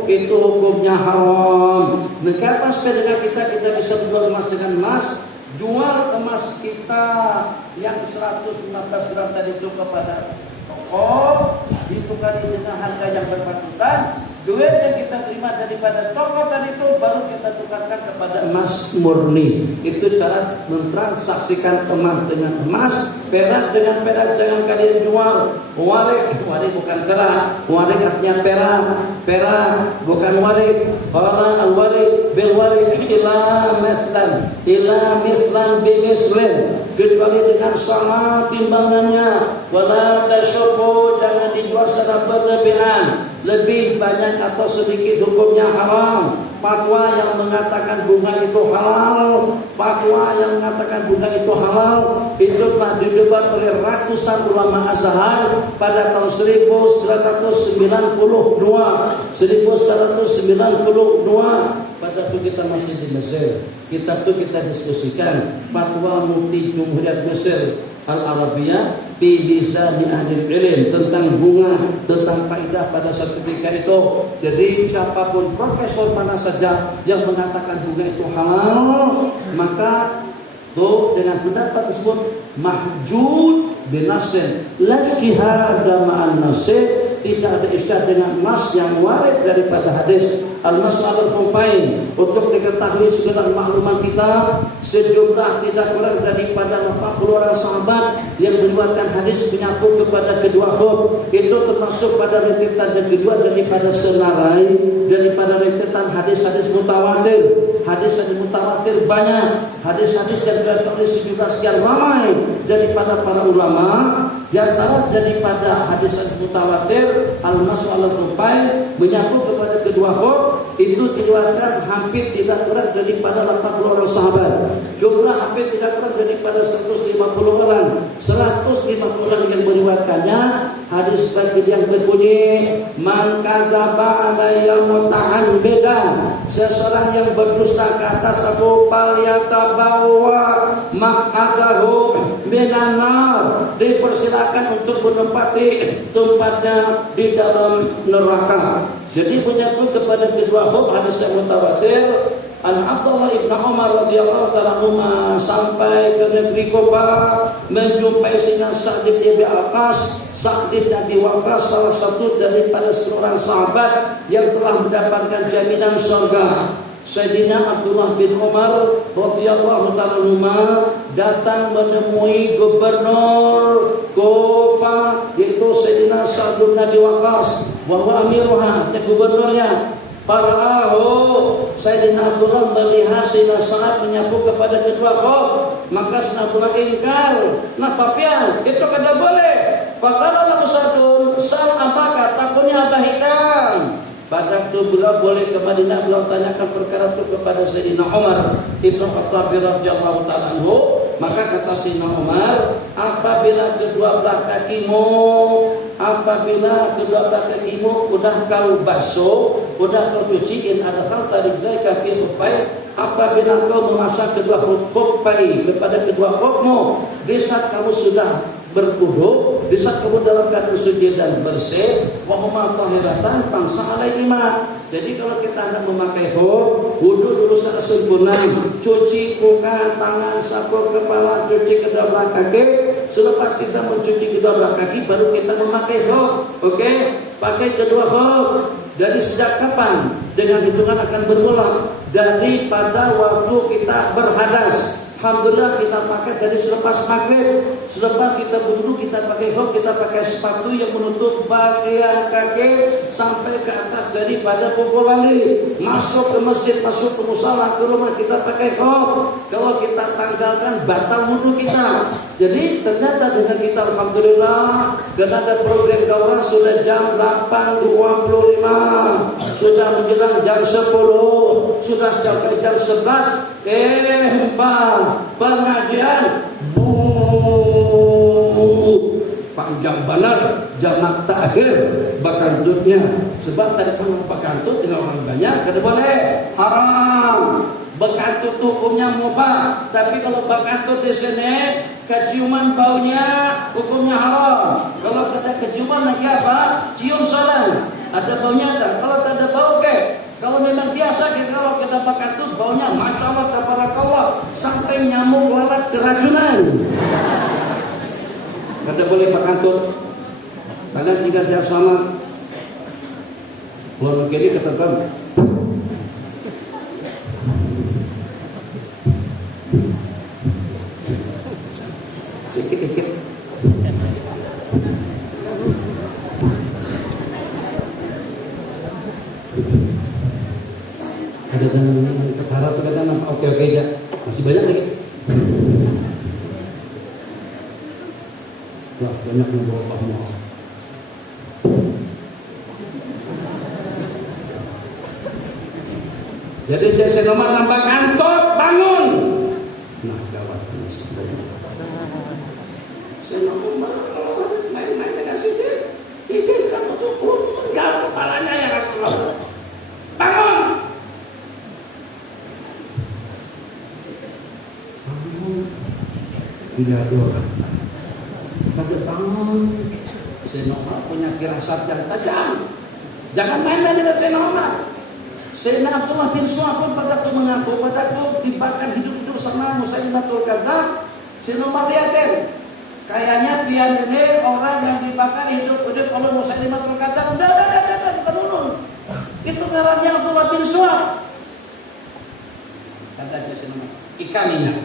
itu hukumnya haram. Maka pas dengan kita bisa jual emas dengan emas, jual emas kita yang 115 gram tadi itu kepada toko, ditukari dengan harga yang berpatutan. Duit yang kita terima daripada toko tadi itu baru kita tukarkan kepada emas murni. Itu cara mentransaksikan emas dengan emas perak dengan perak jangan kalian jual. Warik bukan kerak, warik artinya perak bukan warik. Qala al-warik bil warik ila mislan bimislin, kecuali dengan sama timbangannya. Wala tasyubu, jangan dijual secara berlebihan, lebih banyak atau sedikit hukumnya haram. Fatwa yang mengatakan bunga itu halal, fatwa yang mengatakan bunga itu halal, itu telah didebat oleh ratusan ulama Azhar pada tahun 1992. Pada itu kita masih di Mesir. Kita diskusikan fatwa Mufti Jumhuriyat Mesir Al-Arabiyah fi lisan ahli ilm tentang bunga, tentang kaidah pada sertifikat itu. Jadi siapapun profesor mana saja yang mengatakan bunga itu halal, maka tuh dengan pendapat tersebut mahjud binasin la ijtihad ma'an nasih, tidak ada isyad dengan nas yang warid daripada hadis. Al-Mas'alah al-Fumpain, untuk diketahui sekedar makluman kita, sejumlah tidak kurang daripada 40 orang sahabat yang meriwayatkan hadis menyangkut kepada kedua khuf. Itu termasuk pada rentetan yang kedua daripada senarai, daripada rentetan hadis-hadis mutawatir. Hadis-hadis mutawatir banyak, hadis-hadis yang diriwayatkan oleh sejumlah sekian ramai daripada para ulama. Di antara daripada hadis-hadis mutawatir, Al-Mas'alah al-Fumpain menyangkut kepada kedua khuf, itu diriwayatkan hampir tidak kurang daripada 80 orang sahabat. Jumlah hampir tidak kurang daripada 150 orang. 150 orang yang meriwayatkannya. Hadis bagi yang berbunyi, man kadzaba alayya muta'ammidan, seseorang yang berdusta ke atas aku, falyatabawa maq'adahu minan nar, dipersilakan untuk menempati tempatnya di dalam neraka. Jadi menyangkut kepada kedua khuf hadis yang mutawatir. An Abdullah ibn Umar radhiyallahu ta'ala anhu sampai ke negeri Kufa, menjumpai Sayyidina Sa'd bin Abi Waqqas. Sa'd bin Abi Waqqas salah satu daripada seorang sahabat yang telah mendapatkan jaminan surga. Sayyidina Abdullah bin Umar radhiyallahu ta'ala anhu datang menemui gubernur Kufa, yaitu Sayyidina Sa'd bin Abi Waqqas, wa huwa amiruha, gubernurnya. Parahu, Sayyidina Abdullah melihat Sayyidina Sa'ad menyapu kepada kedua khuf, maka Sayyidina Abdullah ingkar. Nah papian, itu kada boleh. Fakala lahu Sa'dun, sal abaka, takutnya abah hitam. Pada itu beliau boleh ke Madinah, beliau tanyakan perkara itu kepada Sayyidina Umar Ibnu Khattab radhiyallahu ta'ala anhu. Maka kata Sayyidina Umar, apabila kedua belah kakimu udah kau basuh, udah kau cuci, in adkhal tarijlaika fi khuffain, apabila kau memasang kedua khuffain kepada kedua khufmu, di saat kamu sudah berwudu, di saat kamu dalam keadaan sujud dan bersih, wa huma tahiratan fangsa alaihima. Jadi kalau kita hendak memakai khuf, wudu dulu secara sempurna, cuci muka, tangan, sapu kepala, cuci kedua belah kaki. Selepas kita mencuci kedua belah kaki, baru kita memakai khuf. Oke, pakai kedua khuf. Dari sejak kapan? Dengan hitungan akan bermula daripada waktu kita berhadas. Alhamdulillah kita pakai dari selepas maghrib. Selepas kita berwudu kita pakai khuf, kita pakai sepatu yang menutup bagian kaki sampai ke atas daripada punggung kaki. Masuk ke masjid, masuk ke musala, ke rumah kita pakai khuf. Kalau kita tanggalkan batal wudu kita. Jadi ternyata dengan kita alhamdulillah, karena ada program daurah sudah jam 8.25, sudah menjelang jam 10, sudah sampai jam 11. Pengajian panjang benar, jamak takhir bakantutnya. Sebab tadi kalau bakantut dengan orang banyak kada boleh, haram. Bakantut hukumnya mubah, tapi kalau bakantut di sini keciuman baunya hukumnya haram. Kalau ada keciuman lagi apa? Cium salam. Ada baunya tak? Kalau tak ada bau ke? Kalau memang biasa kalau kita bakantut baunya masya Allah tabarakallah sampai nyamuk lalat keracunan. Kada boleh bakantut. Kalian tinggal di asrama. Keluar begini kata bang. Sedikit-sedikit Ada yang ketara tuh kadang oke aja. Masih banyak lagi. Wah, banyak yang bawa paham. Jadi saya nomor nambah kantor bangun. Nah, gawat ini sebenarnya. Saya nomor main-main dengan sidik. Itu kan betul penggal kepalanya ya Rasulullah. Bangun. Bangun. Enggak ada orang. Tapi bangun. Saya nomor punya firasat yang tajam. Jangan main-main dengan saya nomor. Sayyidina Abdullah bin Su'ab pun pada itu mengaku, padaku dibakar hidup-hidup sama Musailatul Kadzdzab. Sayyidina Umar lihatin, kayaknya pian ini orang yang dibakar hidup-hidup oleh Musailatul Kadzdzab. Udah, bukan ulun. Itu ngarannya Abdullah bin Su'ab. Kata dia Sayyidina Umar, ikan minyak,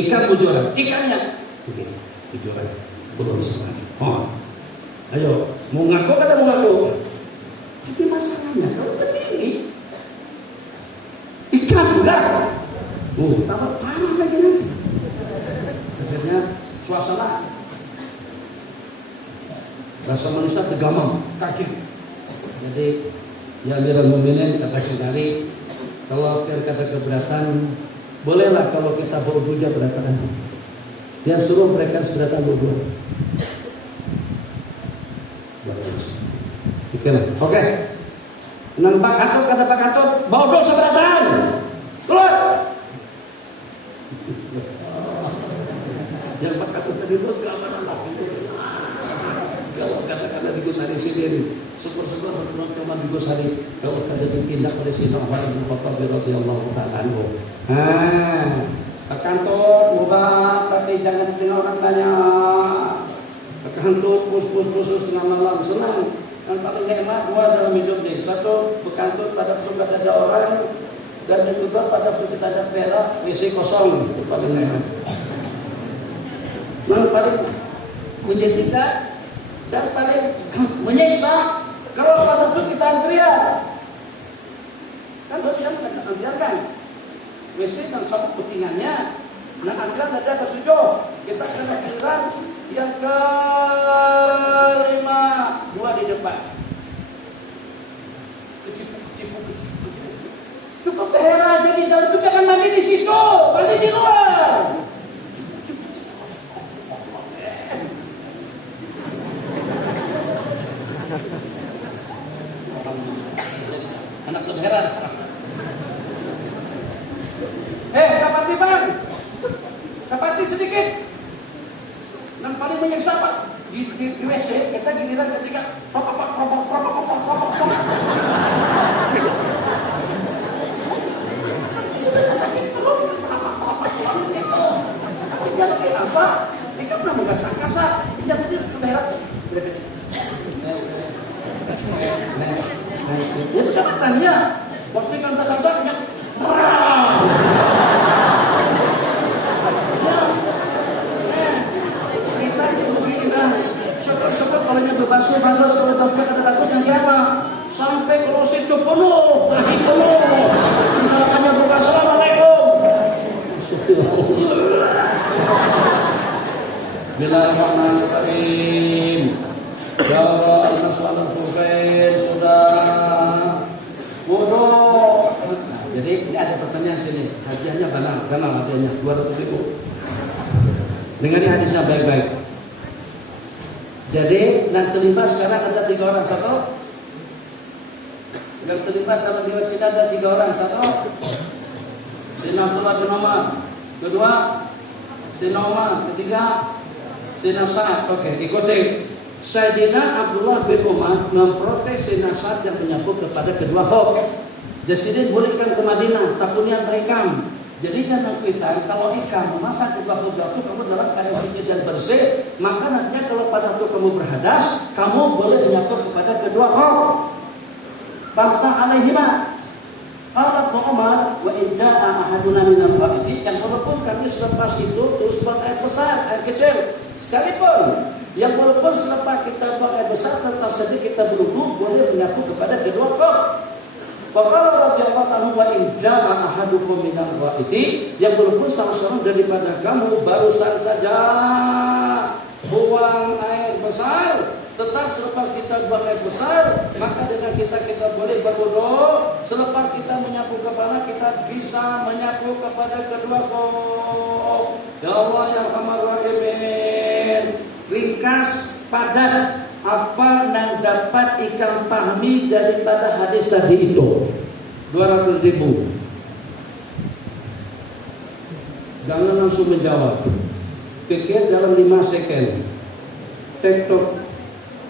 ikan bujuran, ikannya. Oke, bujuran, belum semua. Oh, ayo, mau ngaku kata mau ngaku. Tapi masalahnya kalau berdiri ikan udah, tambah parah lagi nanti. Akhirnya suasana bahasa Malaysia tegamam kaki. Jadi ya Amirul Mukminin kata saudari, kalau kata keberatan, bolehlah kalau kita bawa buja beratan. Yang suruh mereka seberatan berdua. Oke. Nampak kantor kata Pak Kantor, bawa dosa beratan. Keluar. Yang Pak Kantor tadi buat gambaran. Kalau kata-kata di Gusari sini, syukur-syukur teman-teman di Gusari, kalau kata ditindak oleh Sayyidina Umar bin Khattab radhiyallahu ta'ala anhu. Pak Kantor mubah, tapi jangan tinggal orang banyak. Pak Kantor pus tengah malam senang. Yang paling hemat dua dalam hidup ini. Satu, berkantor pada suka ada orang. Dan yang kedua, pada kita ada perak, WC kosong. Itu paling hemat. Yang paling menjadikan dan paling menyiksa kalau pada itu kita antrian. Kan dosen kan antrian kan. WC dan sabuk putingannya. Nah antrian ada ketujuh. Kita kena giliran yang kelima, dua di depan. Kecil. Cukup behera aja di jalan itu, jangan mandi di situ, mandi di luar. Anak lebih heran. Kapati bang, kapati sedikit. Yang paling menyiksa Pak di WC kita giliran ketika propok. Sudah sakit perut propok itu. Tapi jangan kayak apa? Ini kan pernah mengasah-kasah. Jangan tidak keberat. Ya kedapatannya. Waktu kan kasar-kasarnya. Syukur kalau nya berbasuh bagus, kalau tasnya ada takutnya apa? Sampai krosit itu penuh, mati penuh. Namanya buka assalamualaikum. Bismillahirrahmanirrahim. Ya Allah, inna sholat khufain sudah bodoh. Jadi ini ada pertanyaan sini. Hadiahnya banal hadiahnya 200.000. Dengar hadisnya baik-baik. Jadi yang terlibat sekarang ada 3 orang. Satu, yang terlibat dalam riwayat kita ada 3 orang. Satu, Sayyidina Abdullah bin Umar. Kedua, Sayyidina Umar. Ketiga, Sayyidina Sa'ad. Oke, ikuti. Sayyidina Abdullah bin Umar memprotes Sayyidina Sa'ad yang menyambut kepada kedua khuf. Jadi bolehkan ke Madinah, takutnya berekam. Jadi jangan kuitan kalau ikan memasak kedua khuf itu kamu dalam keadaan suci dan bersih, maka nantinya kalau pada waktu kamu berhadas, kamu boleh menyatu kepada kedua khuf. Bangsa alaihima. Qala Umar wa idza ahaduna min al-qaidi, yang walaupun kami selepas itu terus buat air besar, air kecil, sekalipun yang walaupun selepas kita buat air besar tetap saja kita berwudu boleh menyatu kepada kedua khuf. Faqala radhiyallahu anhu wa in jaa ahadukum minal ghaiti, yang walaupun salah seorang daripada kamu barusan saja buang air besar, tetap selepas kita buang air besar, maka dengan kita boleh berwudu. Selepas kita menyapu kepala, kita bisa menyapu kepada kedua kaki. Ya Allah ya Arhamar Rahimin. Ringkas, padat, apa yang dapat ikan pahami daripada hadis tadi itu? 200.000. Jangan langsung menjawab. Pikir dalam 5 second. TikTok.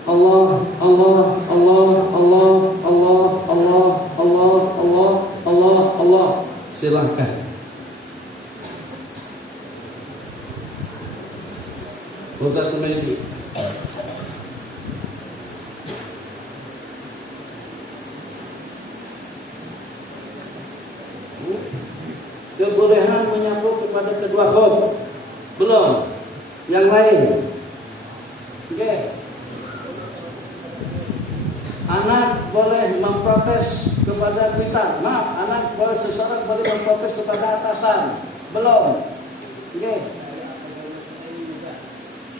Allah, Allah, Allah, Allah, Allah, Allah, Allah, Allah, Allah, Allah. Silakan. Ustaz Tumedi. Kebolehan menyapu kepada kedua khuf. Belum. Yang lain. Oke. Anak boleh memprotes kepada kita. Maaf, anak boleh, seseorang boleh memprotes kepada atasan. Belum. Oke.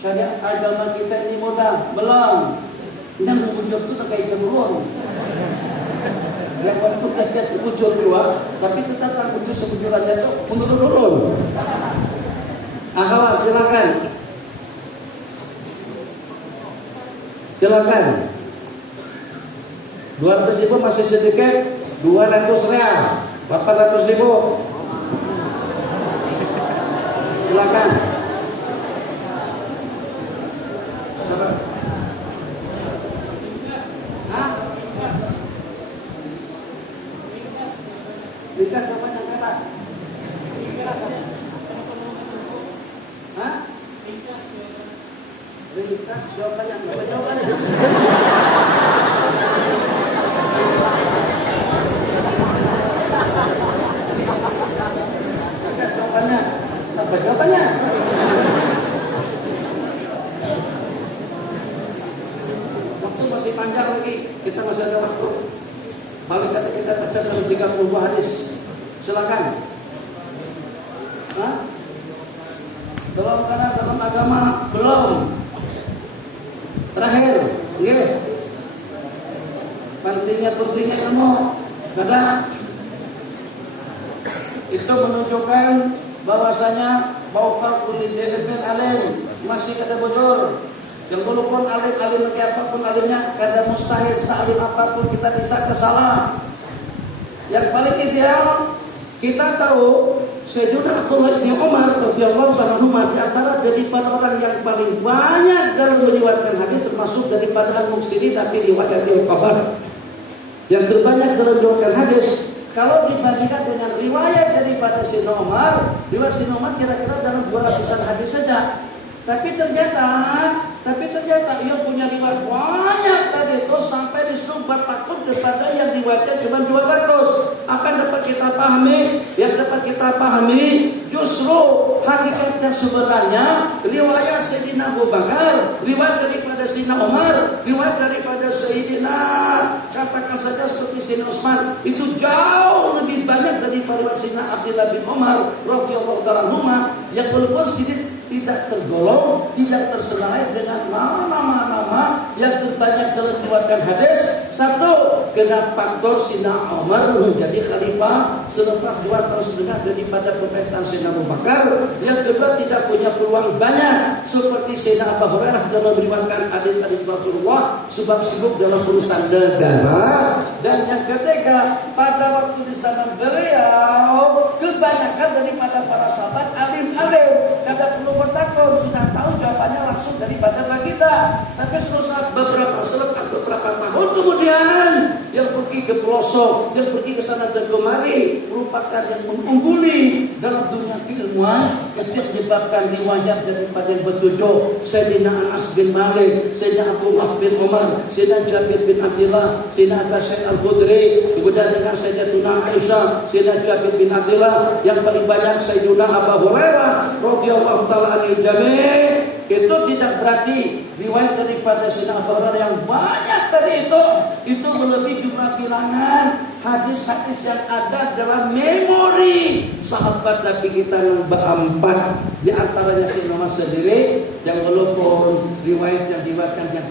Syariat agama kita ini mudah. Belum. Yang mengucap itu terkait temurun. Yang walaupun dia ujur dua, tapi tetap tak ujur sebujur aja itu menurun-turun. Akhwat silakan. Silakan. 200.000 masih sedikit. 200 real. 800.000. Silakan. Sabar. Hah? Ringkas apa yang hebat? Hah? Ringkas jawabannya apa jawabannya? Apa jawabannya? Waktu masih panjang lagi, kita masih ada waktu. Paling kata kita baca dalam 30 hadis. Silakan. Hah? Dalam karena dalam agama belum. Terakhir, nggih. Pentingnya ilmu. Kadang itu menunjukkan bahwasanya bahwa kulit alim masih ada bocor. Yang walaupun alim apapun alimnya, kadang mustahil salim apapun kita bisa kesalah. Yang paling ideal kita tahu Sayyidina Abdullah bin Umar radhiyallahu anhu di antara daripada orang yang paling banyak dalam meriwayatkan hadis, termasuk daripada al-muksiri tapi riwayatil khabar. Yang terbanyak dalam meriwayatkan hadis. Kalau dibandingkan dengan riwayat daripada Sayyidina Umar, riwayat Sayyidina Umar kira-kira dalam 200-an hadis saja. Tapi ternyata ia punya riwayat banyak tadi itu sampai disuruh bertakut kepada yang riwayatnya cuma 200. Apa yang dapat kita pahami? Yang dapat kita pahami justru hakikatnya sebenarnya riwayat Sayyidina Abu Bakar, riwayat daripada Sayyidina Umar, riwayat daripada Sayyidina katakan saja seperti Sayyidina Utsman itu jauh lebih banyak daripada riwayat Sayyidina Abdullah bin Umar radhiyallahu ta'ala anhuma yang walaupun sedikit tidak tergolong, tidak tersenai dengan nama-nama yang terbanyak dalam riwayat hadis. Satu, kena faktor Sayyidina Umar menjadi khalifah selepas 2 tahun setengah daripada pemerintahan Sayyidina Abu Bakar. Yang kedua, tidak punya peluang banyak seperti Sayyidina Abu Hurairah dalam meriwayatkan hadis-hadis Rasulullah sebab sibuk dalam urusan negara. Dan yang ketiga, pada waktu di zaman beliau kebanyakan daripada para sahabat alim-alim, kada perlu bertakun, sudah tahu jawabannya langsung daripada kita. Tapi setelah beberapa tahun kemudian yang pergi ke pelosok, yang pergi ke sana dan kemari merupakan yang mengungguli dalam dunia keilmuan. Itu menyebabkan riwayat daripada yang bertujuh Sayyidina Anas bin Malik, Sayyidina Abdullah bin Umar, Sayyidina Jabir bin Abdullah, Sayyidina Abu Sa'id Al-Khudri, kemudian dengan Sayyidatuna Aisyah, Sayyidina Jabir bin Abdullah, yang paling banyak Sayyidina Abu Hurairah radhiyallahu ta'ala anil jami'. itu tidak berarti riwayat daripada Sayyidina Abu Hurairah yang banyak tadi itu melebihi jumlah bilangan hadis-hadis yang ada dalam memori sahabat Nabi kita yang berempat, di antaranya Sayyidina Umar sendiri yang walaupun riwayat yang diriwayatkan yang